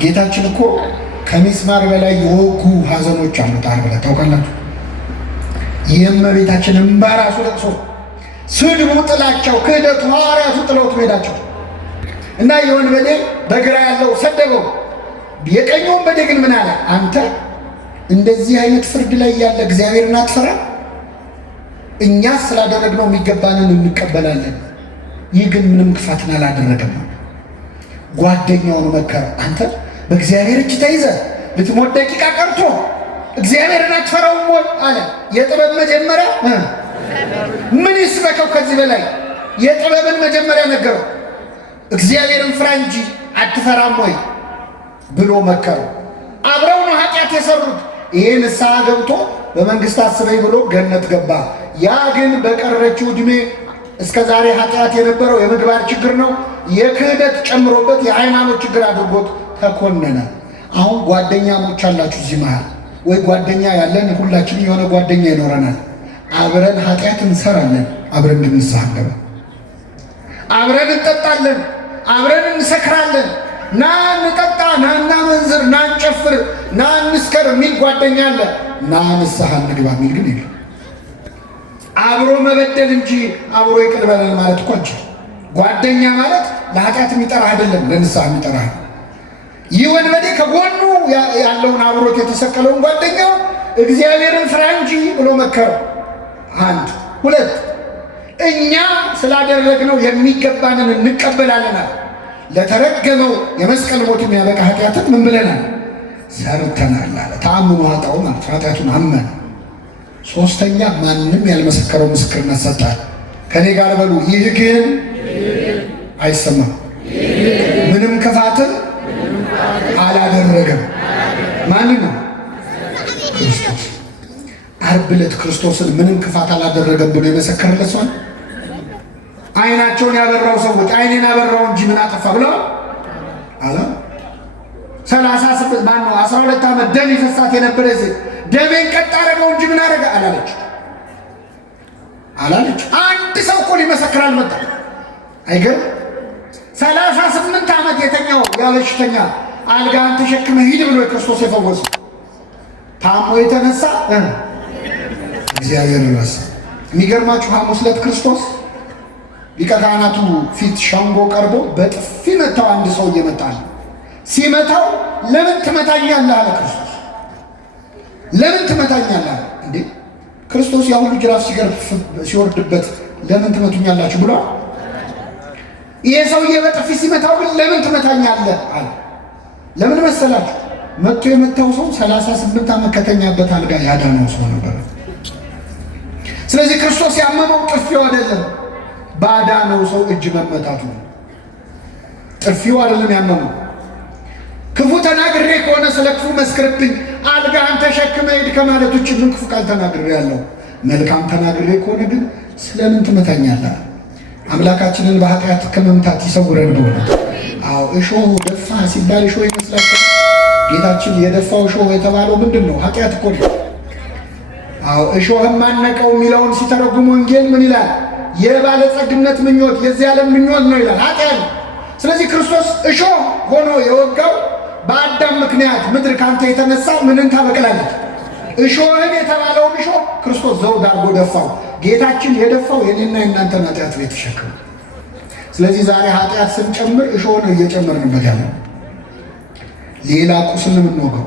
ጌታችን እኮ ከሚስማር በላይ የወጉ ሐዘኖች አሉት። ዓርብ ዕለት ታውቃላችሁ? የእመቤታችን እምባ ራሱ ለቅሶ፣ ስድቡ፣ ጥላቸው፣ ክህደቱ፣ ሐዋርያቱ ጥለውት መሄዳቸው እና የወንበዴ በግራ ያለው ሰደበው። የቀኝ ወንበዴ ግን ምን አለ? አንተ እንደዚህ አይነት ፍርድ ላይ ያለ እግዚአብሔርን አትፈራ? እኛ ስላደረግነው የሚገባንን እንቀበላለን። ይህ ግን ምንም ክፋትን አላደረገም። ጓደኛውን መከረ። አንተ በእግዚአብሔር እጅ ተይዘህ ልትሞት ደቂቃ ቀርቶ እግዚአብሔርን አትፈራውም ወይ አለ። የጥበብ መጀመሪያ ምን ይስበከው ከዚህ በላይ? የጥበብን መጀመሪያ ነገረው። እግዚአብሔርን ፍራ እንጂ አትፈራም ወይ ብሎ መከረው። አብረው ነው ኃጢአት የሰሩት። ይሄ ንስሐ ገብቶ በመንግስት አስበኝ ብሎ ገነት ገባ። ያ ግን በቀረችው ዕድሜ እስከ ዛሬ ኃጢአት የነበረው የምግባር ችግር ነው፣ የክህደት ጨምሮበት የሃይማኖት ችግር አድርጎት ተኮነነ። አሁን ጓደኛሞች አላችሁ እዚህ መሃል፣ ወይ ጓደኛ ያለን ሁላችንም የሆነ ጓደኛ ይኖረናል። አብረን ኃጢአት እንሰራለን፣ አብረን እንድንስሐ እንገባ፣ አብረን እንጠጣለን፣ አብረን እንሰክራለን። ና እንጠጣ፣ ና እናመንዝር፣ ና እንጨፍር፣ ና እንስከር የሚል ጓደኛ አለ። ና ንስሐ እንግባ የሚል ግን የለም። አብሮ መበደል እንጂ አብሮ ይቅር በለን ማለት እኮ አንችልም። ጓደኛ ማለት ለኃጢአት የሚጠራ አይደለም፣ ለንስሐ የሚጠራ። ይህ ወንበዴ ከጎኑ ያለውን አብሮት የተሰቀለውን ጓደኛው እግዚአብሔርን ፍራ እንጂ ብሎ መከረው። አንድ ሁለት፣ እኛ ስላደረግነው የሚገባንን እንቀበላለናል። ለተረገመው የመስቀል ሞት የሚያበቃ ኃጢአትን ምን ብለናል? ሰርተናል አለ። ተአምኖ ኃጣው ማለት ኃጢአቱን አመነ። ሶስተኛ ማንም ያልመሰከረው ምስክርነት ሰጠ። ከኔ ጋር በሉ፣ ይህ ግን አይሰማም፣ ምንም ክፋትን አላደረገም። ማንም ነው? ክርስቶስ። ዓርብ ዕለት ክርስቶስን ምንም ክፋት አላደረገም ብሎ የመሰከረለት ሰው አይናቸውን ያበራው ሰዎች አይኔን ያበራው እንጂ ምን አጠፋ ብለው አላ 38 ማን ነው 12 ዓመት ደም ይፈሳት የነበረ ሴት ደሜን ቀጥ አደረገው እንጂ ምን አደረገ አላለች። አንድ ሰው እኮ ሊመሰክር አልመጣም። አይገርም? 38 ዓመት የተኛው ያበሽተኛ አልጋን ተሸክመ ሂድ ብሎ ክርስቶስ የፈወሰ ታሞ የተነሳ እግዚአብሔር ረሳ። የሚገርማችሁ ሐሙስ ዕለት ክርስቶስ ሊቀ ካህናቱ ፊት ሸንጎ ቀርቦ በጥፊ መታው። አንድ ሰው እየመጣል ሲመታው ለምን ትመታኛለህ አለ ክርስቶስ። ለምን ትመታኛለህ እንዴ? ክርስቶስ ያው ሁሉ ጅራፍ ሲገርፍ ሲወርድበት ለምን ትመቱኛላችሁ ብሎ ይሄ ሰውዬ በጥፊ ሲመታው ግን ለምን ትመታኛለህ አለ። ለምን መሰላችሁ? መጥቶ የመታው ሰው 38 ዓመት ከተኛበት አልጋ ያዳነው ሰው ነበር። ስለዚህ ክርስቶስ ያመመው ጥፊው አይደለም፣ ባዳነው ሰው እጅ መመታቱ ነው። ጥፊው አይደለም ያመመው። ክፉ ተናግሬ ከሆነ ስለ ክፉ መስክርብኝ፣ አልጋህን ተሸክመ ሂድ ከማለት ውጭ ምን ክፉ ቃል ተናግሬ ያለው? መልካም ተናግሬ ከሆነ ግን ስለምን ትመታኛለህ? አምላካችንን በኃጢአት ከመምታት ይሰውረን እንደሆነ። አዎ እሾህ ደፋ ሲባል እሾህ ይመስላችኋል? ጌታችን የደፋው እሾህ የተባለው ምንድን ነው? ኃጢአት እኮ ነው። አዎ እሾህም ማነቀው የሚለውን ሲተረጉም ወንጌል ምን ይላል? የባለጸግነት ምኞት፣ የዚህ ዓለም ምኞት ነው ይላል። ኃጢአት ነው። ስለዚህ ክርስቶስ እሾህ ሆኖ የወጋው በአዳም ምክንያት ምድር ካንተ የተነሳ ምንን ታበቅላለች? እሾህን የተባለውን እሾህ ክርስቶስ ዘውድ አድርጎ ደፋው። ጌታችን የደፋው የኔና የእናንተን ኃጢአት ነው የተሸከመው። ስለዚህ ዛሬ ኃጢአት ስንጨምር እሾህን እየጨመርንበት ያለ ሌላ ቁስል የምንወጋው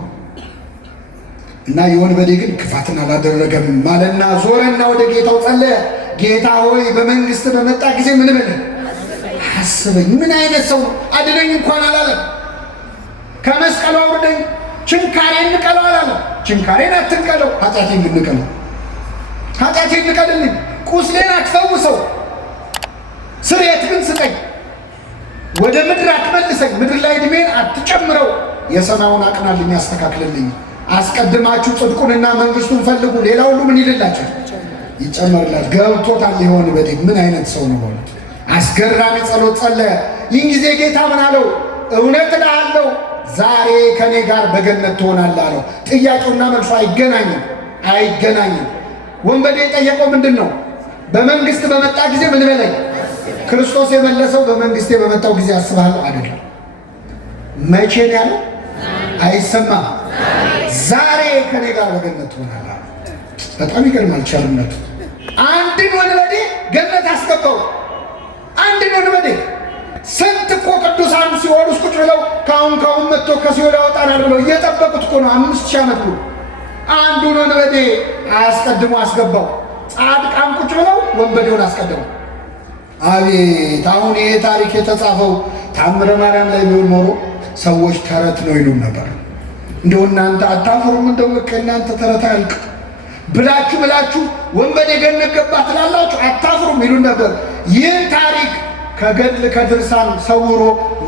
እና የወንበዴ ግን ክፋትን አላደረገም ማለትና ዞረና ወደ ጌታው ጸለየ። ጌታ ሆይ በመንግስት በመጣ ጊዜ ምን በል አስበኝ። ምን አይነት ሰው አድነኝ እንኳን አላለም። ከመስቀሉ አውርደኝ፣ ችንካሬን ንቀለው አላለም። ችንካሬን አትንቀለው፣ ኃጢአቴን ንቀለው። ኃጢአቴን ንቀልልኝ፣ ቁስሌን አትፈውሰው፣ ስርየት ግን ስጠኝ። ወደ ምድር አትመልሰኝ፣ ምድር ላይ ዕድሜን አትጨምረው፣ የሰማዩን አቅናልኝ፣ አስተካክልልኝ። አስቀድማችሁ ጽድቁንና መንግስቱን ፈልጉ፣ ሌላ ሁሉ ምን ይልላችሁ ይጨመርላችሁ። ገብቶታል። የሆነ በዴ ምን አይነት ሰው ነው ሆነ? አስገራሚ ጸሎት ጸለየ። ይህን ጊዜ ጌታ ምን አለው? እውነት እልሃለሁ ዛሬ ከኔ ጋር በገነት ትሆናለህ አለው። ጥያቄውና መልሱ አይገናኝም። ወንበዴ የጠየቀው ምንድን ነው? በመንግስት በመጣ ጊዜ ምን በለኝ። ክርስቶስ የመለሰው በመንግስቴ በመጣው ጊዜ አስባለሁ አይደለም። መቼ ነው ያለው? አይሰማም። ዛሬ ከኔ ጋር በገነት ትሆናለህ። በጣም ይገርማል ቸርነቱ። አንድን ወንበዴ ገነት አስገባው። አንድን ወንበዴ ስንት እኮ ቅዱሳን ሲኦል ውስጥ ቁጭ ብለው ካሁን መጥቶ ከሲኦል ያወጣናል ብለው እየጠበቁት እኮ ነው 5000 ዓመት ብሎ። አንዱን ወንበዴ አስቀድሞ አስገባው። ጻድቃን ቁጭ ብለው ወንበዴውን አስቀደሙ። አቤት አሁን ይሄ ታሪክ የተጻፈው ታምረ ማርያም ላይ ቢሆን ኖሮ ሰዎች ተረት ነው ይሉን ነበር። እንደው እናንተ አታፍሩም? እንደው ከእናንተ ተረት አያልቅ ብላችሁ ወንበዴ ገነት ገባ ትላላችሁ አታፍሩም ይሉን ነበር። ይህን ታሪክ ከገድል ከድርሳን ሰውሮ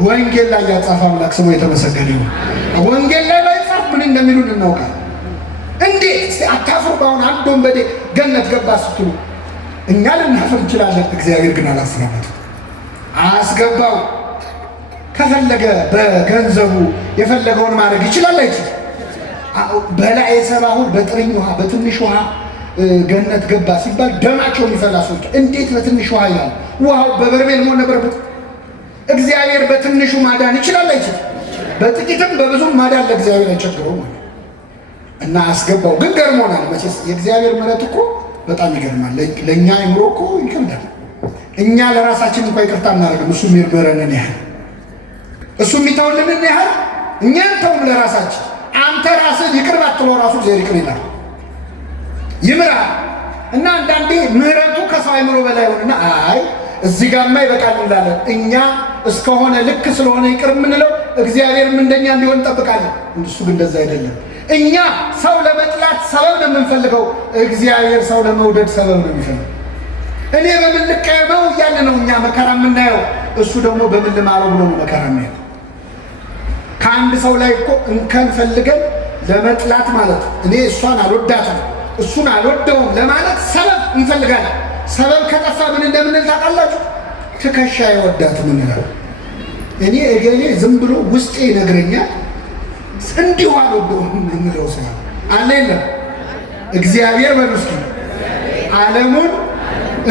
ወንጌል ላይ ያጻፈ አምላክ ስሙ የተመሰገነ ይሁን። ወንጌል ላይ ባይጻፍ ምን እንደሚሉን እናውቃለን። እንዴት እስቲ አታፍሩም? አሁን አንድ ወንበዴ ገነት ገባ ስትሉ እኛ ልናፍር እንችላለን። እግዚአብሔር ግን አላስነበት አስገባው። ከፈለገ በገንዘቡ የፈለገውን ማድረግ ይችላል አይችል? በላይ ሰባሁን በጥርኝ ውሃ በትንሽ ውሃ ገነት ገባ ሲባል ደማቸው የሚፈላ ሰዎች እንዴት በትንሽ ውሃ ይላል? ውሃው በበርሜል መሆን ነበረበት። እግዚአብሔር በትንሹ ማዳን ይችላል አይችል? በጥቂትም በብዙም ማዳን ለእግዚአብሔር አይቸግረውም እና አስገባው። ግን ገርሞናል መቼስ የእግዚአብሔር ምሕረት እኮ በጣም ይገርማል። ለእኛ አይምሮ እኮ ይከብዳል። እኛ ለራሳችን እንኳ ይቅርታ እናደርግም። እሱ የሚርበረንን ያህል እሱ የሚተውልንን ያህል እኛን ተውም ለራሳችን። አንተ ራስን ይቅር ባትለው ራሱ እግዚአብሔር ይቅር ይላል ይምራል። እና አንዳንዴ ምሕረቱ ከሰው አይምሮ በላይ ሆነና አይ እዚህ ጋርማ ይበቃል እንላለን። እኛ እስከሆነ ልክ ስለሆነ ይቅር የምንለው እግዚአብሔርም እንደኛ እንዲሆን እንጠብቃለን። እሱ ግን እንደዛ አይደለም። እኛ ሰው ለመጥላት ሰበብ ነው የምንፈልገው፣ እግዚአብሔር ሰው ለመውደድ ሰበብ ነው የሚፈልገው። እኔ በምን ልቀየመው እያለ ነው እኛ መከራ የምናየው፣ እሱ ደግሞ በምን ልማረው ብሎ ነው መከራ የሚያየው። ከአንድ ሰው ላይ እኮ እንከን ፈልገን ለመጥላት ማለት እኔ እሷን አልወዳትም እሱን አልወደውም ለማለት ሰበብ እንፈልጋለን። ሰበብ ከጠፋ ምን እንደምንል ታውቃላችሁ? ትከሻ የወዳት ምንለው። እኔ እገሌ ዝም ብሎ ውስጤ ይነግረኛል እንዲሁ አልወደውም የምለው ሰው አለ የለም? እግዚአብሔር በርስኪ ዓለሙን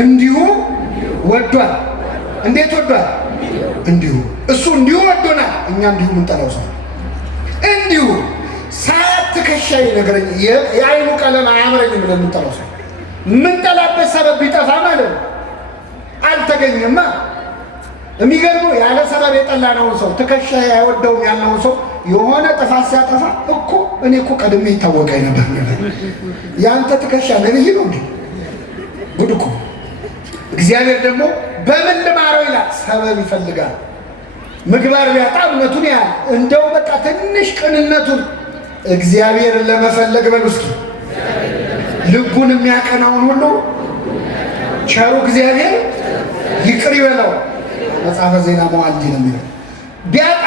እንዲሁ ወዷል። እንዴት ወዷል? እንዲሁ እሱ እንዲሁ ወዶናል። እኛ እንዲሁ ምንጠላው ሰው እንዲሁ ሳያት ትከሻ ይነግረኝ የአይኑ ቀለም አያምረኝም ብለን ምንጠላው ሰው ምንጠላበት ሰበብ ቢጠፋ ማለት ነው አልተገኘማ። የሚገርመው ያለ ሰበብ የጠላነውን ሰው ትከሻ አይወደውም ያለውን ሰው የሆነ ጥፋት ሲያጠፋ እኮ እኔ እኮ ቀድሜ ይታወቀኝ ነበር። ያንተ ትከሻ ነብይ ነው እንዴ? ጉድ እኮ። እግዚአብሔር ደግሞ በምን ልማረው ይላል፣ ሰበብ ይፈልጋል። ምግባር ቢያጣ እምነቱን ያህል እንደው በቃ ትንሽ ቅንነቱን እግዚአብሔርን ለመፈለግ በሉ እስኪ ልቡን የሚያቀናውን ሁሉ ቸሩ እግዚአብሔር ይቅር ይበለው። መጽሐፈ ዜና መዋዕል እንዲህ ነው የሚለው። ቢያጣ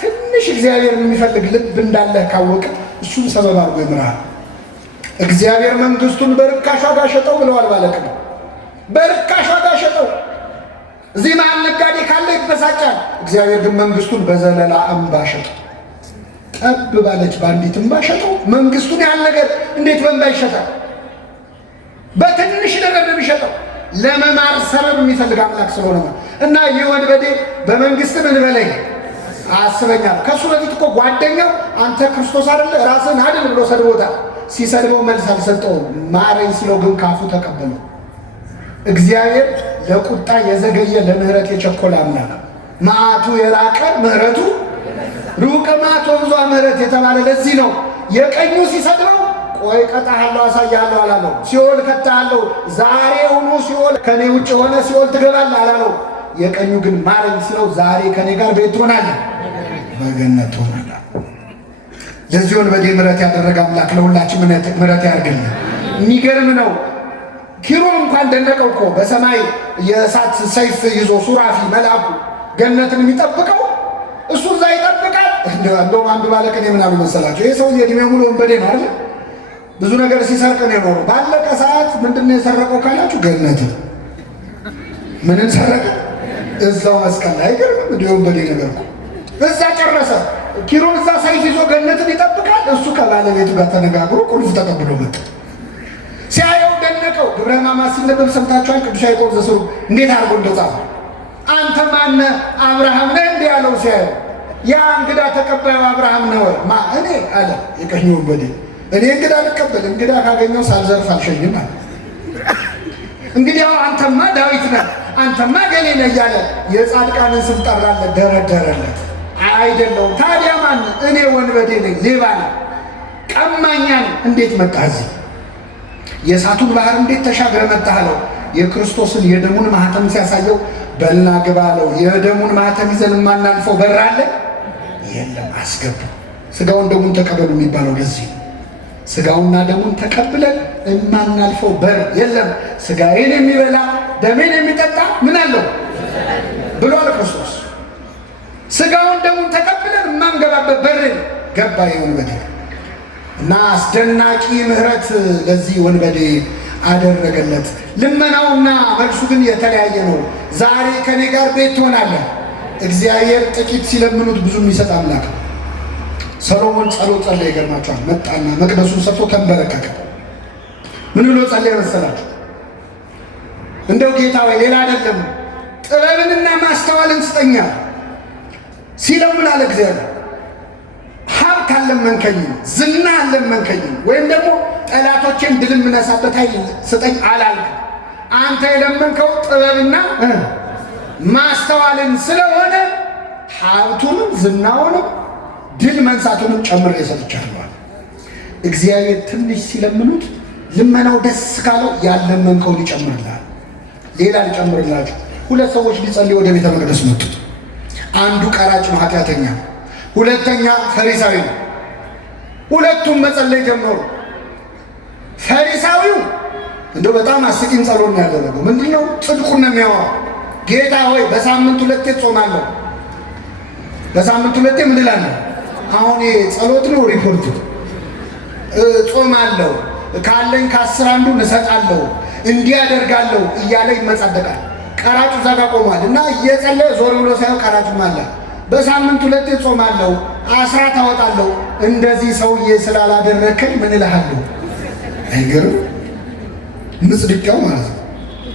ትንሽ እግዚአብሔርን የሚፈልግ ልብ እንዳለ ካወቀ እሱን ሰበብ አድርጎ ይምራል። እግዚአብሔር መንግስቱን በርካሽ ዋጋ ሸጠው ብለዋል ባለቅኔ። በርካሽ ዋጋ ሸጠው። እዚህ መሀል ነጋዴ ካለ ይበሳጫል። እግዚአብሔር ግን መንግስቱን በዘለላ እምባ ሸጠው። ጠብ ባለች በአንዲት እምባ ሸጠው። መንግስቱን ያህል ነገር እንዴት በእምባ ይሸጣል? በትንሽ ነገር ነው የሚሸጠው። ለመማር ሰበብ የሚፈልግ አምላክ ስለሆነ እና ይህ ወንበዴ በመንግስት ምን በለኝ አስበኛል። ከሱ በፊት እኮ ጓደኛው አንተ ክርስቶስ አይደለ ራስን አድን ብሎ ሰድቦታል። ሲሰድበው መልስ አልሰጠውም። ማረኝ ሲለው ግን ካፉ ተቀበለው። እግዚአብሔር ለቁጣ የዘገየ ለምህረት የቸኮለ አምላክ፣ መዓቱ የራቀ ምህረቱ ሩቅ፣ መዓቱ ብዙ ምህረት የተባለ ለዚህ ነው። የቀኙ ሲሰድበው ቆይ ቀጣሃለሁ አሳያለሁ አላለው። ሲኦል ከታሃለሁ ዛሬ ሆኖ ሲኦል ከኔ ውጭ ሆነ ሲኦል ትገባለህ አላለው። የቀኙ ግን ማረኝ ሲለው ዛሬ ከኔ ጋር ቤት ትሆናለህ፣ በገነት ትሆናለህ። ለዚህ ወንበዴ ምሕረት ያደረገ አምላክ ለሁላችን ምሕረት ያድርግልን። የሚገርም ነው። ኪሩብ እንኳን ደነቀው እኮ በሰማይ የእሳት ሰይፍ ይዞ ሱራፊ መልአኩ ገነትን የሚጠብቀው እሱ እዛ ይጠብቃል። እንደውም አንዱ ባለቅኔ ምን አሉ መሰላቸው? ይህ ሰው የእድሜ ሙሉ ወንበዴ ነው አይደል? ብዙ ነገር ሲሰርቅ ነው የኖረው። ባለቀ ሰዓት ምንድን ነው የሰረቀው ካላችሁ ገነትን። ምንን ሰረቀ? እዛው መስቀል ላይ አይገርምም? እንደ ወንበዴ ነገር እኮ እዛ ጨረሰ። ኪሩብ እዛ ሰይፍ ይዞ ገነትን ይጠብቃል። እሱ ከባለቤቱ ጋር ተነጋግሮ ቁልፍ ተቀብሎ መጣ። ሲያየው ደነቀው። ግብረ ሕማማት ሲነበብ ሰምታችኋል። ቅዱስ ያዕቆብ ዘሥሩግ እንዴት አድርጎ እንደጻፈ አንተ ማነህ አብርሃም ነህ እንዲህ ያለው ሲያየው፣ ያ እንግዳ ተቀባዩ አብርሃም ነው ማ እኔ አለ የቀኝ ወንበዴ። እኔ እንግዳ ልቀበል እንግዳ ካገኘው ሳልዘርፍ አልሸኝም አለ። እንግዲያው አንተማ ዳዊት ነህ አንተማ ገሌ ነህ እያለ የጻድቃንን ስም ጠራለት፣ ደረደረለት። አይደለሁም ታዲያ ማን? እኔ ወንበዴ ነኝ፣ ሌባ ነኝ፣ ቀማኛ ነኝ። እንዴት መጣህ እዚህ? የእሳቱን ባህር እንዴት ተሻግረ መጣህ አለው። የክርስቶስን የደሙን ማህተም ሲያሳየው በልና ግባ አለው። የደሙን ማህተም ይዘን የማናልፈው በር አለ? የለም፣ አስገቡ። ስጋውን ደሙን ተቀበሉ የሚባለው ለዚህ ነው። ስጋውና ደሙን ተቀብለን የማናልፈው በር የለም። ስጋዬን የሚበላ ደሜን የሚጠጣ ምን አለው ብሏል ክርስቶስ። ስጋውን ደሙን ተቀብለን የማንገባበት በር ገባ የወንበዴ እና አስደናቂ ምሕረት ለዚህ ወንበዴ አደረገለት። ልመናውና መልሱ ግን የተለያየ ነው። ዛሬ ከኔ ጋር ቤት ትሆናለህ። እግዚአብሔር ጥቂት ሲለምኑት ብዙ የሚሰጥ አምላክ ነው። ሰሎሞን ጸሎት ጸለየ። ይገርማችኋል። መጣና መቅደሱን ሰጥቶ ተንበረከከ። ምን ብሎ ጸለየ መሰላችሁ? እንደው ጌታ ወይ ሌላ አይደለም ጥበብንና ማስተዋልን ስጠኛ ሲለው ምን አለ እግዚአብሔር? ሀብት አልለመንከኝም፣ ዝና አልለመንከኝም፣ ወይም ደግሞ ጠላቶቼን ድል የምነሳበት ኃይል ስጠኝ አላልክ። አንተ የለመንከው ጥበብና ማስተዋልን ስለሆነ ሀብቱንም ዝናውንም ድል መንሳቱንም ጨምሬ ሰጥቻለሁ። እግዚአብሔር ትንሽ ሲለምኑት ልመናው ደስ ካለው ያለመንከውን ይጨምርልሃል። ሌላ ሊጨምርላችሁ። ሁለት ሰዎች ሊጸልዩ ወደ ቤተ መቅደስ መጡ። አንዱ ቀራጭ ነው፣ ኃጢአተኛ፣ ሁለተኛ ፈሪሳዊ ነው። ሁለቱም መጸለይ ጀመሩ። ፈሪሳዊው እንደው በጣም አስቂኝ ጸሎት ነው ያደረገው። ምንድነው? ጽድቁን ነው የሚያወራው። ጌታ ሆይ በሳምንት ሁለቴ ጾማለሁ፣ በሳምንት ሁለቴ ምን እላለሁ? አሁን ጸሎት ነው ሪፖርት። ጾማለሁ፣ ካለኝ ከ10 አንዱን እሰጣለሁ፣ እንዲህ አደርጋለሁ እያለ ይመጻደቃል። ቀራጩ እዛ ጋር ቆሟል እና እየጸለየ ዞር ብሎ ሳይሆን ቀራጩም አለ። በሳምንት ሁለቴ ጾማለሁ፣ 10 አወጣለሁ፣ እንደዚህ ሰውዬ ስላላደረከኝ ምን እልሃለሁ? አይገርም? ምጽድቂያው ማለት ነው።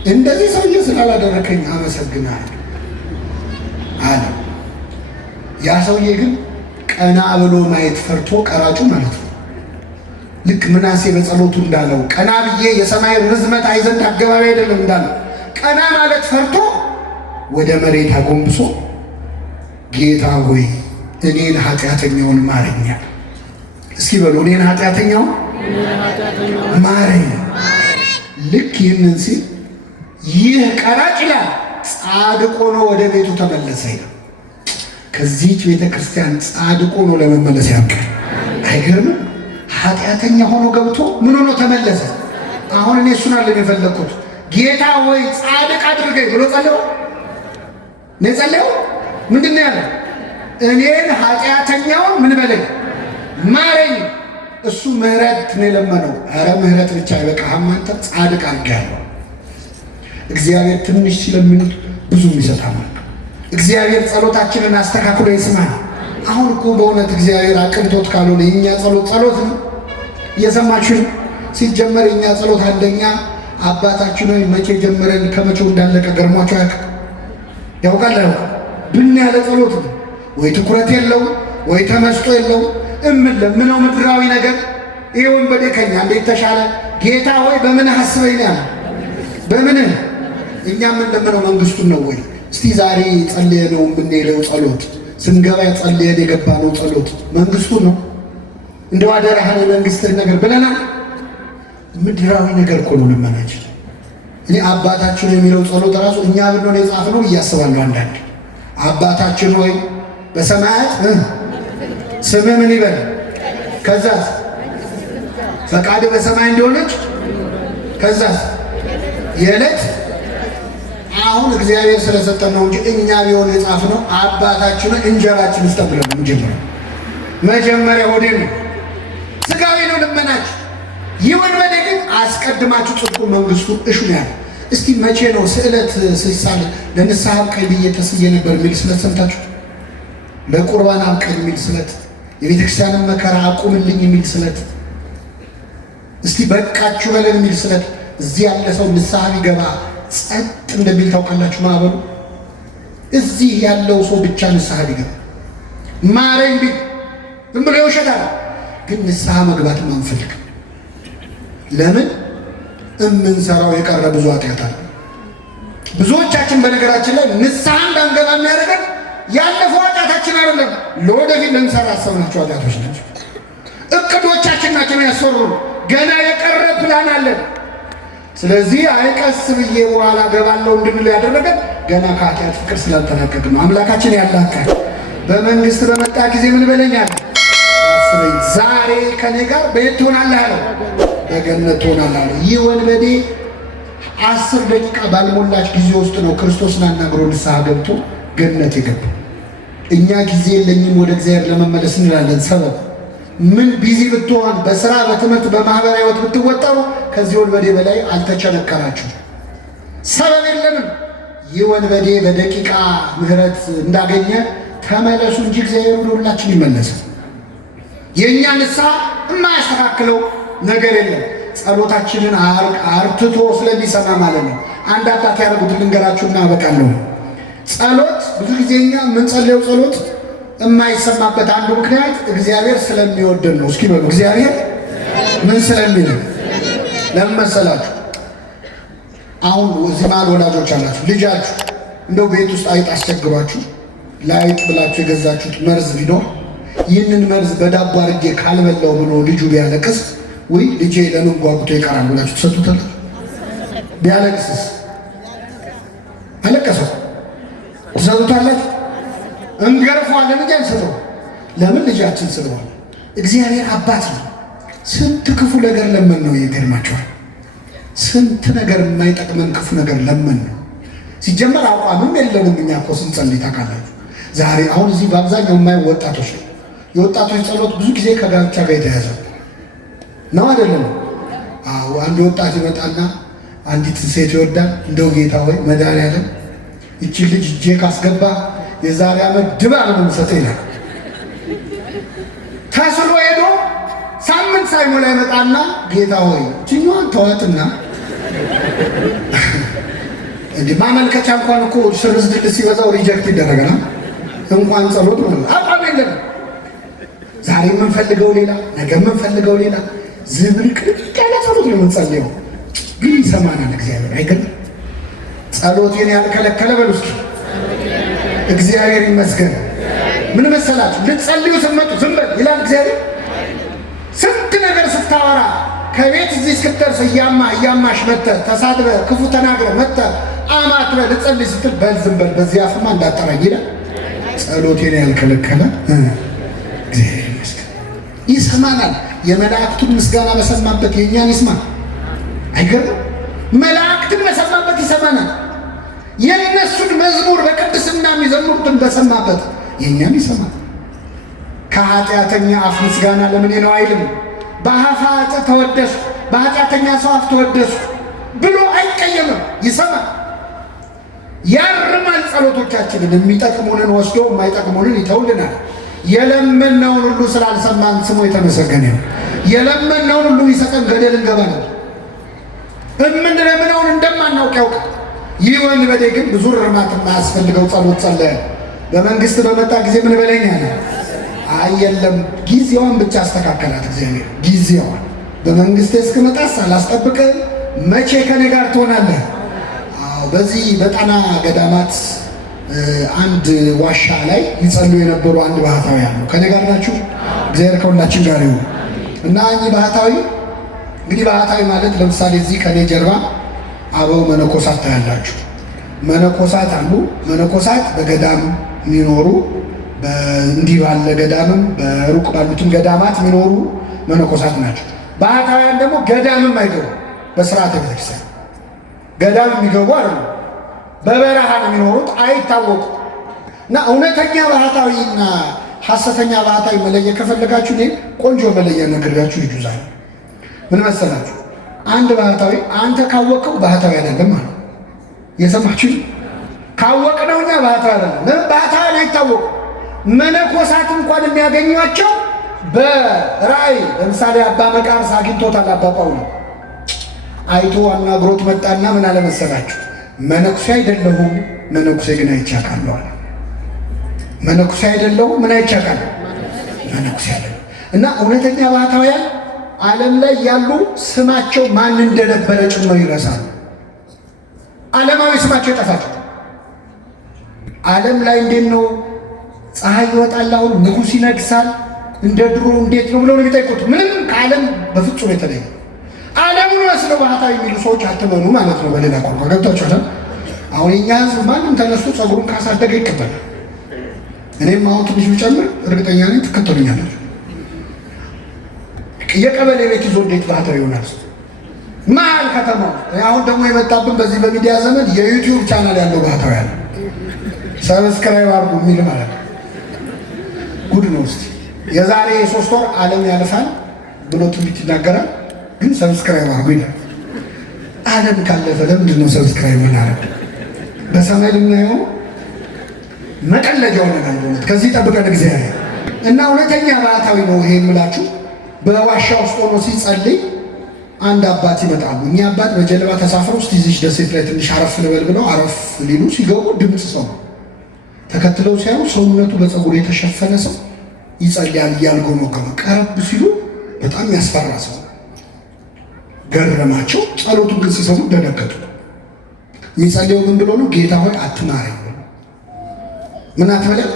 እንደዚህ ሰውዬ ስላላደረከኝ አመሰግናለሁ አለ። ያ ሰውዬ ግን ቀና ብሎ ማየት ፈርቶ ቀራጩ ማለት ነው። ልክ ምናሴ በጸሎቱ እንዳለው ቀና ብዬ የሰማይ ርዝመት አይ ዘንድ አገባቢ አይደለም እንዳለው ቀና ማለት ፈርቶ ወደ መሬት አጎንብሶ ጌታ ሆይ እኔን ኃጢአተኛውን ማረኛል። እስኪ በሉ እኔን ኃጢአተኛውን ማረኝ። ልክ ይህንን ሲል ይህ ቀራጭ ይላል ጻድቅ ሆኖ ወደ ቤቱ ተመለሰ ይላል። ከዚህች ቤተ ክርስቲያን ጻድቅ ሆኖ ለመመለስ ያብቃል። አይገርምም? ኃጢአተኛ ሆኖ ገብቶ ምን ሆኖ ተመለሰ? አሁን እኔ እሱን አለ የፈለግኩት ጌታ ወይ ጻድቅ አድርገኝ ብሎ ጸለየው። ነው ጸለየው። ምንድን ነው ያለው? እኔን ኃጢአተኛውን ምን በለኝ ማረኝ። እሱ ምህረት ነው የለመነው። ኧረ ምህረት ብቻ አይበቃህም አንተ ጻድቅ አድርጌሃለሁ። እግዚአብሔር ትንሽ ሲለምኑት ብዙ ይሰጣል። እግዚአብሔር ጸሎታችንን አስተካክሎ ይስማል። አሁን እኮ በእውነት እግዚአብሔር አቅንቶት ካልሆነ የእኛ ጸሎት ነው። እየሰማችሁ ሲጀመር የእኛ ጸሎት አንደኛ አባታችን ሆይ መቼ ጀመረን ከመቼው እንዳለቀ ገርሟቸው ያውቃል። ብን ያለ ጸሎት ነው። ወይ ትኩረት የለው ወይ ተመስጦ የለው። እምለምነው ምድራዊ ነገር ይሄ ወንበዴ ከኛ እንዴት ተሻለ? ጌታ ሆይ በምን አስበኝ ነው ያለ። በምን እኛ የምንለምነው መንግስቱን ነው ወይ? እስቲ ዛሬ ጸልየነው የምንሄደው ጸሎት ስንገባ ጸልየን የገባነው ጸሎት መንግስቱን ነው? እንደው አደራህን መንግስትህ ነገር ብለናል። ምድራዊ ነገር እኮ ነው ልመናችን። እኔ አባታችን የሚለው ጸሎት ራሱ እኛ ብንሆን የጻፍነው እያስባለሁ አንዳንድ አባታችን ሆይ በሰማያት ስምህ ምን ይበል፣ ከዛስ ፈቃድ በሰማይ እንደሆነች፣ ከዛስ የዕለት አሁን እግዚአብሔር ስለሰጠን ነው እንጂ እኛ ቢሆን የጻፍነው አባታችን እንጀራችን ውስጥ ብለን እንጀምር። መጀመሪያ ሆዴን ነው ስጋዊ ነው ልመናችን። ይህ ወንበዴ ግን አስቀድማችሁ ጽድቁ መንግስቱን እሹ ነው ያለ። እስቲ መቼ ነው ስዕለት ስሳል ለንስሐ አብቃኝ ብዬ ተስዬ ነበር የሚል ስለት ሰምታችሁ? ለቁርባን አብቃኝ የሚል ስለት፣ የቤተ ክርስቲያንን መከራ አቁምልኝ የሚል ስለት፣ እስቲ በቃችሁ በለን የሚል ስለት። እዚህ ያለ ሰው ንስሐ ቢገባ ጸጥ እንደሚል ታውቃላችሁ? ማዕበሉ እዚህ ያለው ሰው ብቻ ንስሐ ቢገባ ማረኝ ቢል ዝም ብሎ ይውሸታል። ግን ንስሐ መግባት አንፈልግም። ለምን? እምንሰራው የቀረ ብዙ ኃጢአት አለ። ብዙዎቻችን በነገራችን ላይ ንስሐ እንዳንገባ የሚያደርገን ያለፈው ኃጢአታችን አይደለም፣ ለወደፊት ልንሰራ ያሰብናቸው ኃጢአቶች ናቸው። እቅዶቻችን ናቸው ያስፈሩ። ገና የቀረ ፕላን አለን። ስለዚህ አይቀስ ብዬ በኋላ ገባለው እንድንል ያደረገን ገና ከኃጢአት ፍቅር ስላልተላቀቅን ነው። አምላካችን ያላካል በመንግስት በመጣ ጊዜ ምን በለኛል? ዛሬ ከኔ ጋር በየት ትሆናለህ አለው። በገነት ትሆናለህ አለው። ይህ ወንበዴ 10 ደቂቃ ባልሞላች ጊዜ ውስጥ ነው ክርስቶስን አናግሮ ንስሐ ገብቶ ገነት የገባው። እኛ ጊዜ የለኝም ወደ እግዚአብሔር ለመመለስ እንላለን። ሰበብ ምን ቢዚ ብትሆን በስራ በትምህርት በማህበራዊ ህይወት ብትወጠሩ ከዚህ ወንበዴ በላይ አልተቸነከራችሁ። ሰበብ የለንም። ይህ ወንበዴ በደቂቃ ምህረት እንዳገኘ ተመለሱ እንጂ እግዚአብሔር ወደ ሁላችን ይመለሳል። የእኛ ንስሐ የማያስተካክለው ነገር የለም። ጸሎታችንን አርትቶ ስለሚሰማ ማለት ነው። አንድ አባት ያደረጉት ልንገራችሁና አበቃለሁ። ጸሎት ብዙ ጊዜ እኛ የምንጸልየው ጸሎት የማይሰማበት አንዱ ምክንያት እግዚአብሔር ስለሚወደን ነው። እስኪ በሉ እግዚአብሔር ምን ስለሚል? ለምን መሰላችሁ? አሁን እዚህ መሀል ወላጆች አላችሁ። ልጃችሁ እንደው ቤት ውስጥ አይጥ አስቸግሯችሁ ለአይጥ ብላችሁ የገዛችሁት መርዝ ቢኖር ይህንን መርዝ በዳቦ አድርጌ ካልበላው ብሎ ልጁ ቢያለቅስ ወይ ልጄ ለምን ጓጉቶ ይቀራል ብላችሁ ትሰጡታላችሁ? ቢያለቅስስ አለቀሰው ትሰጡታላችሁ? እንገርፈዋለን እንጂ አንሰጠው። ለምን? ልጃችን ስለሆነ። እግዚአብሔር አባት ነው። ስንት ክፉ ነገር ለምን ነው ይገርማችኋል። ስንት ነገር የማይጠቅመን ክፉ ነገር ለምን ነው። ሲጀመር አቋምም የለንም እኛ እኮ ስንጸልይ ታውቃላችሁ። ዛሬ አሁን እዚህ በአብዛኛው የማየው ወጣቶች ነው። የወጣቶች ጸሎት ብዙ ጊዜ ከጋብቻ ጋር የተያዘ ነው አይደለም? አዎ። አንድ ወጣት ይመጣና አንዲት ሴት ይወዳል። እንደው ጌታ ሆይ መድኃኒዓለም ይቺ ልጅ እጄ ካስገባ የዛሬ ዓመት ድባብ ነው የምሰጠው ይላል። ተስሎ ሄዶ ሳምንት ሳይሞላ ይመጣና ጌታ ሆይ እችኛዋን ተዋትና እንዲህ ማመልከቻ እንኳን እኮ ስርዝ ድል ሲበዛው ሪጀክት ይደረጋል። እንኳን ጸሎት ነው አቋም የለም። ዛሬ የምንፈልገው ሌላ፣ ነገ የምንፈልገው ሌላ። ዝብርቅርቅ ያለ ጸሎት ነው የምንጸልየው፣ ግን ይሰማናል እግዚአብሔር አይገርም። ጸሎቴን ያልከለከለ በሉ እስኪ እግዚአብሔር ይመስገን። ምን መሰላችሁ? ልትጸልዩ ስትመጡ ዝም በል ይላል እግዚአብሔር። ስንት ነገር ስታወራ ከቤት እዚህ እስክትደርስ እያማሽ መጥተህ ተሳድበህ ክፉ ተናግረህ መጥተህ አማትረህ ልትጸልይ ስትል በል ዝም በል በዚህ አፍማ እንዳጠራኝ ይላል። ጸሎቴን ያልከለከለ እግዚአብሔር ይመስገን ይሰማናል። የመላእክቱን ምስጋና በሰማበት የእኛን ይስማ። አይገርም? መላእክትን በሰማበት ይሰማናል። የእነሱን መዝሙር በቅድስና የሚዘምሩትን በሰማበት የእኛን ይሰማል። ከኃጢአተኛ አፍ ምስጋና ለምን ነው አይልም። በአፋ ተወደሱ በኃጢአተኛ ሰው አፍ ተወደሱ ብሎ አይቀየምም። ይሰማል፣ ያርማል። ጸሎቶቻችንን የሚጠቅሙንን ወስዶ የማይጠቅሙንን ይተውልናል። የለመናውን ሁሉ ስላልሰማን ስሙ የተመሰገነ ነው። የለመናውን ሁሉ ይሰጠን ገደል እንገባለን። የምንለምነውን እንደማናውቅ ያውቃል። ይህ ወንበዴ ግን ብዙ እርማት የማያስፈልገው ጸሎት ጸለየ። በመንግስት በመጣ ጊዜ ምን በለኝ አለ። አየለም ጊዜዋን ብቻ አስተካከላት እግዚአብሔር። ጊዜዋን በመንግስት እስክመጣ ሳላስጠብቅ መቼ ከኔ ጋር ትሆናለህ? አዎ። በዚህ በጣና ገዳማት አንድ ዋሻ ላይ ይጸልዩ የነበሩ አንድ ባህታዊ አሉ። ከኔ ጋር ናችሁ? እግዚአብሔር ከሁላችን ጋር ይሁን እና እኚህ ባህታዊ እንግዲህ ባህታዊ ማለት ለምሳሌ እዚህ ከኔ ጀርባ አበው መነኮሳት ታያላችሁ። መነኮሳት አሉ። መነኮሳት በገዳም የሚኖሩ እንዲህ ባለ ገዳምም በሩቅ ባሉትም ገዳማት የሚኖሩ መነኮሳት ናቸው። ባህታውያን ደግሞ ገዳምም አይገቡ፣ በስርዓተ ቤተክርስቲያን ገዳም የሚገቡ አይደሉም። በበረሃ ነው የሚኖሩት፣ አይታወቁ እና እውነተኛ ባህታዊና ሐሰተኛ ባህታዊ መለየ ከፈለጋችሁ እኔ ቆንጆ መለየ ነግሬያችሁ ሂዱ። ዛሬ ምን መሰላችሁ? አንድ ባህታዊ አንተ ካወቀው ባህታዊ አይደለም ማለት የሰማችሁ ካወቅነው እኛ ባህታዊ አይደለም። ምን ባህታዊ አይታወቁ። መነኮሳት እንኳን የሚያገኟቸው በራእይ ለምሳሌ አባ መቃርስ አግኝቶታል። አባ ጳውሎስ አይቶ አናግሮት መጣና ምን አለ መሰላችሁ? መነኩሴ አይደለሁም፣ መነኩሴ ግን አይቻካለሁ አለ። መነኩሴ አይደለሁም፣ ምን አይቻካለሁ? መነኩሴ አይደለሁ። እና እውነተኛ ባህታውያን ዓለም ላይ ያሉ ስማቸው ማን እንደነበረ ጭምር ይረሳሉ። ዓለማዊ ስማቸው ይጠፋል። ዓለም ላይ እንዴት ነው ፀሐይ ይወጣል፣ አሁን ንጉሥ ይነግሳል፣ እንደ ድሮ እንዴት ነው ብለው ነው የሚጠይቁት። ምንም ከዓለም በፍጹም የተለየ መስለው ባህታዊ የሚሉ ሰዎች አትመኑ ማለት ነው። በሌላ ቋንቋ ገብታችኋል። አሁን የኛ ህዝብ ማንም ተነስቶ ጸጉሩን ካሳደገ ይቀበላል። እኔም አሁን ትንሽ ብጨምር እርግጠኛ ነኝ ትከተሉኛላችሁ። የቀበሌ ቤት ይዞ እንዴት ባህታዊ ይሆናል? መሀል ከተማ። አሁን ደግሞ የመጣብን በዚህ በሚዲያ ዘመን የዩቲዩብ ቻናል ያለው ባህታዊ ያለ ሰብስክራይብ አድርጉ የሚል ማለት ነው። ጉድ ነው። እስቲ የዛሬ 3 ወር ዓለም ያልፋል ብሎ ትንቢት ይናገራል፣ ግን ሰብስክራይብ አድርጉ ይላል። ዓለም ካለፈ ለምንድን ነው ሰብስክራይብ ምናረግ? በሰማይ ልናየው መቀለጃው ነገር ነው። ከዚህ ጠብቀን እግዚአብሔር እና እውነተኛ ባህታዊ ነው ይሄ የምላችሁ። በዋሻ ውስጥ ሆኖ ሲጸልይ አንድ አባት ይመጣሉ። እኛ አባት በጀልባ ተሳፍረው እስቲ እዚህ ደሴት ላይ ትንሽ አረፍ ልበል ብለው አረፍ ሊሉ ሲገቡ ድምፅ ሰው ተከትለው ሲያዩ ሰውነቱ በፀጉር የተሸፈነ ሰው ይጸልያል እያልጎመጎመ ቀረብ ሲሉ በጣም ያስፈራ ሰው ገረማቸው። ጸሎቱን ግን ሲሰሙ ደነገጡ። የሚጸልየው ምን ብሎ ነው? ጌታ ሆይ አትማረኝ። ምን አትበለኝ?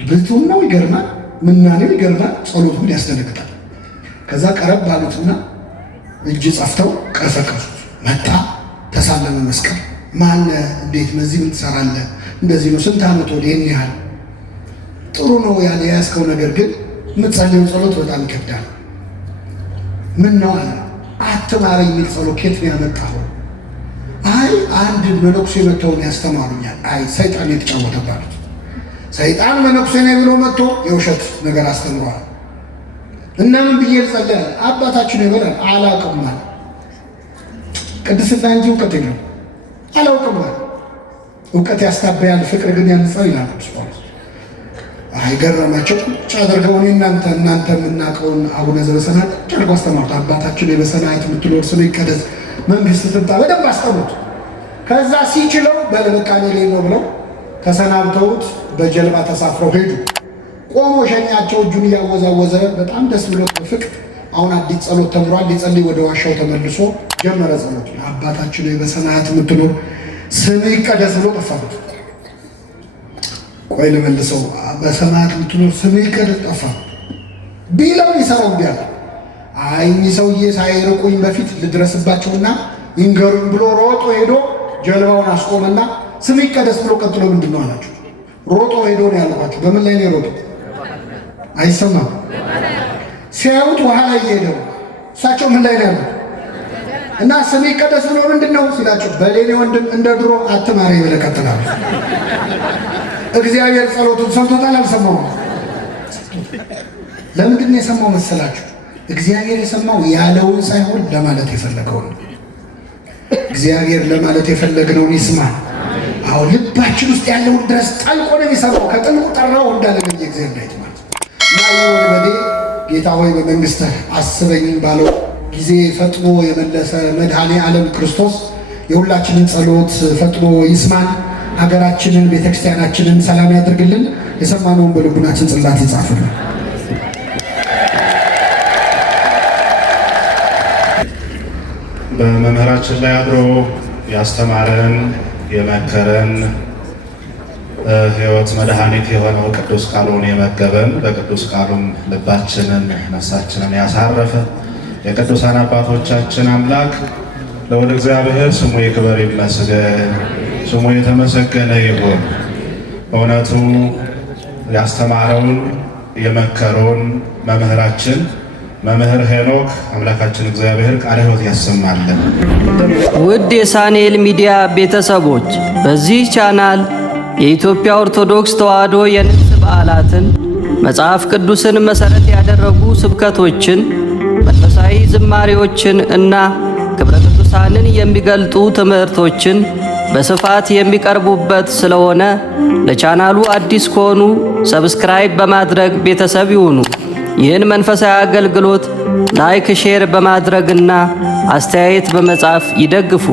ብልቱም ነው ይገርማል፣ ምናኔው ይገርማል፣ ጸሎቱ ግን ያስደነግጣል። ከዛ ቀረብ ባሉትና እጅ ጸፍተው ቀሰቀሱት። መጣ፣ ተሳለመ፣ መስቀል ማለ እንዴት በዚህ ምን ትሰራለህ? እንደዚህ ነው። ስንት ዓመት ወደ ይህን ያህል ጥሩ ነው ያለ ያስከው ነገር ግን የምትጸልየው ጸሎት በጣም ይከብዳል። ምን ነው አለ። አትማረኝ የሚል ጸሎት ከየት ነው ያመጣኸው? አይ አንድ መነኩሴ መጥተው ያስተማሩኛል። አይ ሰይጣን የተጫወተባሉት ሰይጣን መነኩሴ ነው ብሎ መጥቶ የውሸት ነገር አስተምሯል። እና ምን ብዬ ልጸልይ? አባታችን ይበላል አላውቅም ማለት ቅድስና እንጂ እውቀት የለም። አላውቅም ማለት እውቀት ያስታበያል፣ ፍቅር ግን ያንጻል ይላል ቅዱስ ጳውሎስ። አይ ገረማቸው። ቁጭ አድርገው እናንተ የምናውቀውን አቡነ ዘበሰማያት ጨርቆ አስተማሩት። አባታችን በሰማያት የምትኖር ስምህ ይቀደስ መንግስት ትምጣ በደንብ አስተምሩት። ከዛ ሲችለው በለበቃኔ ላይ ነው ብለው ተሰናብተውት በጀልባ ተሳፍረው ሄዱ። ቆሞ ሸኛቸው፣ እጁን እያወዛወዘ በጣም ደስ ብሎት በፍቅር አሁን አዲስ ጸሎት ተምሯል። ሊጸልይ ወደ ዋሻው ተመልሶ ጀመረ ጸሎት። አባታችን በሰማያት የምትኖር ስምህ ይቀደስ ብሎ ጠፋበት። ቆይ ልመልሰው። በሰማያት የምትኖር ስምህ ይቀደስ ጠፋ ቢለው ይሰራው ቢያል አይ ሰውዬ ሳይርቁኝ በፊት ልድረስባቸውና ይንገሩኝ ብሎ ሮጦ ሄዶ ጀልባውን አስቆመና ስምህ ይቀደስ ብሎ ቀጥሎ ምንድን ነው አላቸው። ሮጦ ሄዶ ነው ያለባቸው። በምን ላይ ነው የሮጠው? አይሰማም። ሲያዩት ውሃ ላይ እየሄደው እሳቸው ምን ላይ ነው ያሉት? እና ስምህ ይቀደስ ብሎ ምንድን ነው ሲላቸው በሌኔ ወንድም እንደ ድሮ አትማረኝ ብለህ ቀጥላል። እግዚአብሔር ጸሎቱን ሰምቶታል። አልሰማውም። ለምንድን ነው የሰማው መሰላችሁ? እግዚአብሔር የሰማው ያለውን ሳይሆን ለማለት የፈለገውን። እግዚአብሔር ለማለት የፈለግነውን ይስማ። አሁን ልባችን ውስጥ ያለውን ድረስ ጠልቆ ነው የሚሰማው። ከጥልቁ ጠራው እንዳለ ነው የእግዚአብሔር ዳይት ማለት እና ወንበዴ ጌታ ሆይ በመንግስትህ አስበኝ ባለው ጊዜ ፈጥኖ የመለሰ መድኃኔ ዓለም ክርስቶስ የሁላችንን ጸሎት ፈጥኖ ይስማን። ሀገራችንን ቤተክርስቲያናችንን ሰላም ያድርግልን። የሰማነውን በልቡናችን ጽላት ይጻፍልን። በመምህራችን ላይ አድሮ ያስተማረን የመከረን ሕይወት መድኃኒት የሆነው ቅዱስ ቃሉን የመገበን በቅዱስ ቃሉም ልባችንን ነፍሳችንን ያሳረፈ የቅዱሳን አባቶቻችን አምላክ ለወደ እግዚአብሔር ስሙ ይክበር ይመስገን፣ ስሙ የተመሰገነ ይሁን። በእውነቱ ያስተማረውን የመከረውን መምህራችን መምህር ሄኖክ አምላካችን እግዚአብሔር ቃለ ሕይወት ያሰማልን። ውድ የሳኔል ሚዲያ ቤተሰቦች በዚህ ቻናል የኢትዮጵያ ኦርቶዶክስ ተዋሕዶ የንግስ በዓላትን፣ መጽሐፍ ቅዱስን መሠረት ያደረጉ ስብከቶችን፣ መንፈሳዊ ዝማሬዎችን እና ክብረ ቅዱሳንን የሚገልጡ ትምህርቶችን በስፋት የሚቀርቡበት ስለሆነ ለቻናሉ አዲስ ከሆኑ ሰብስክራይብ በማድረግ ቤተሰብ ይሁኑ። ይህን መንፈሳዊ አገልግሎት ላይክ፣ ሼር በማድረግና አስተያየት በመጻፍ ይደግፉ።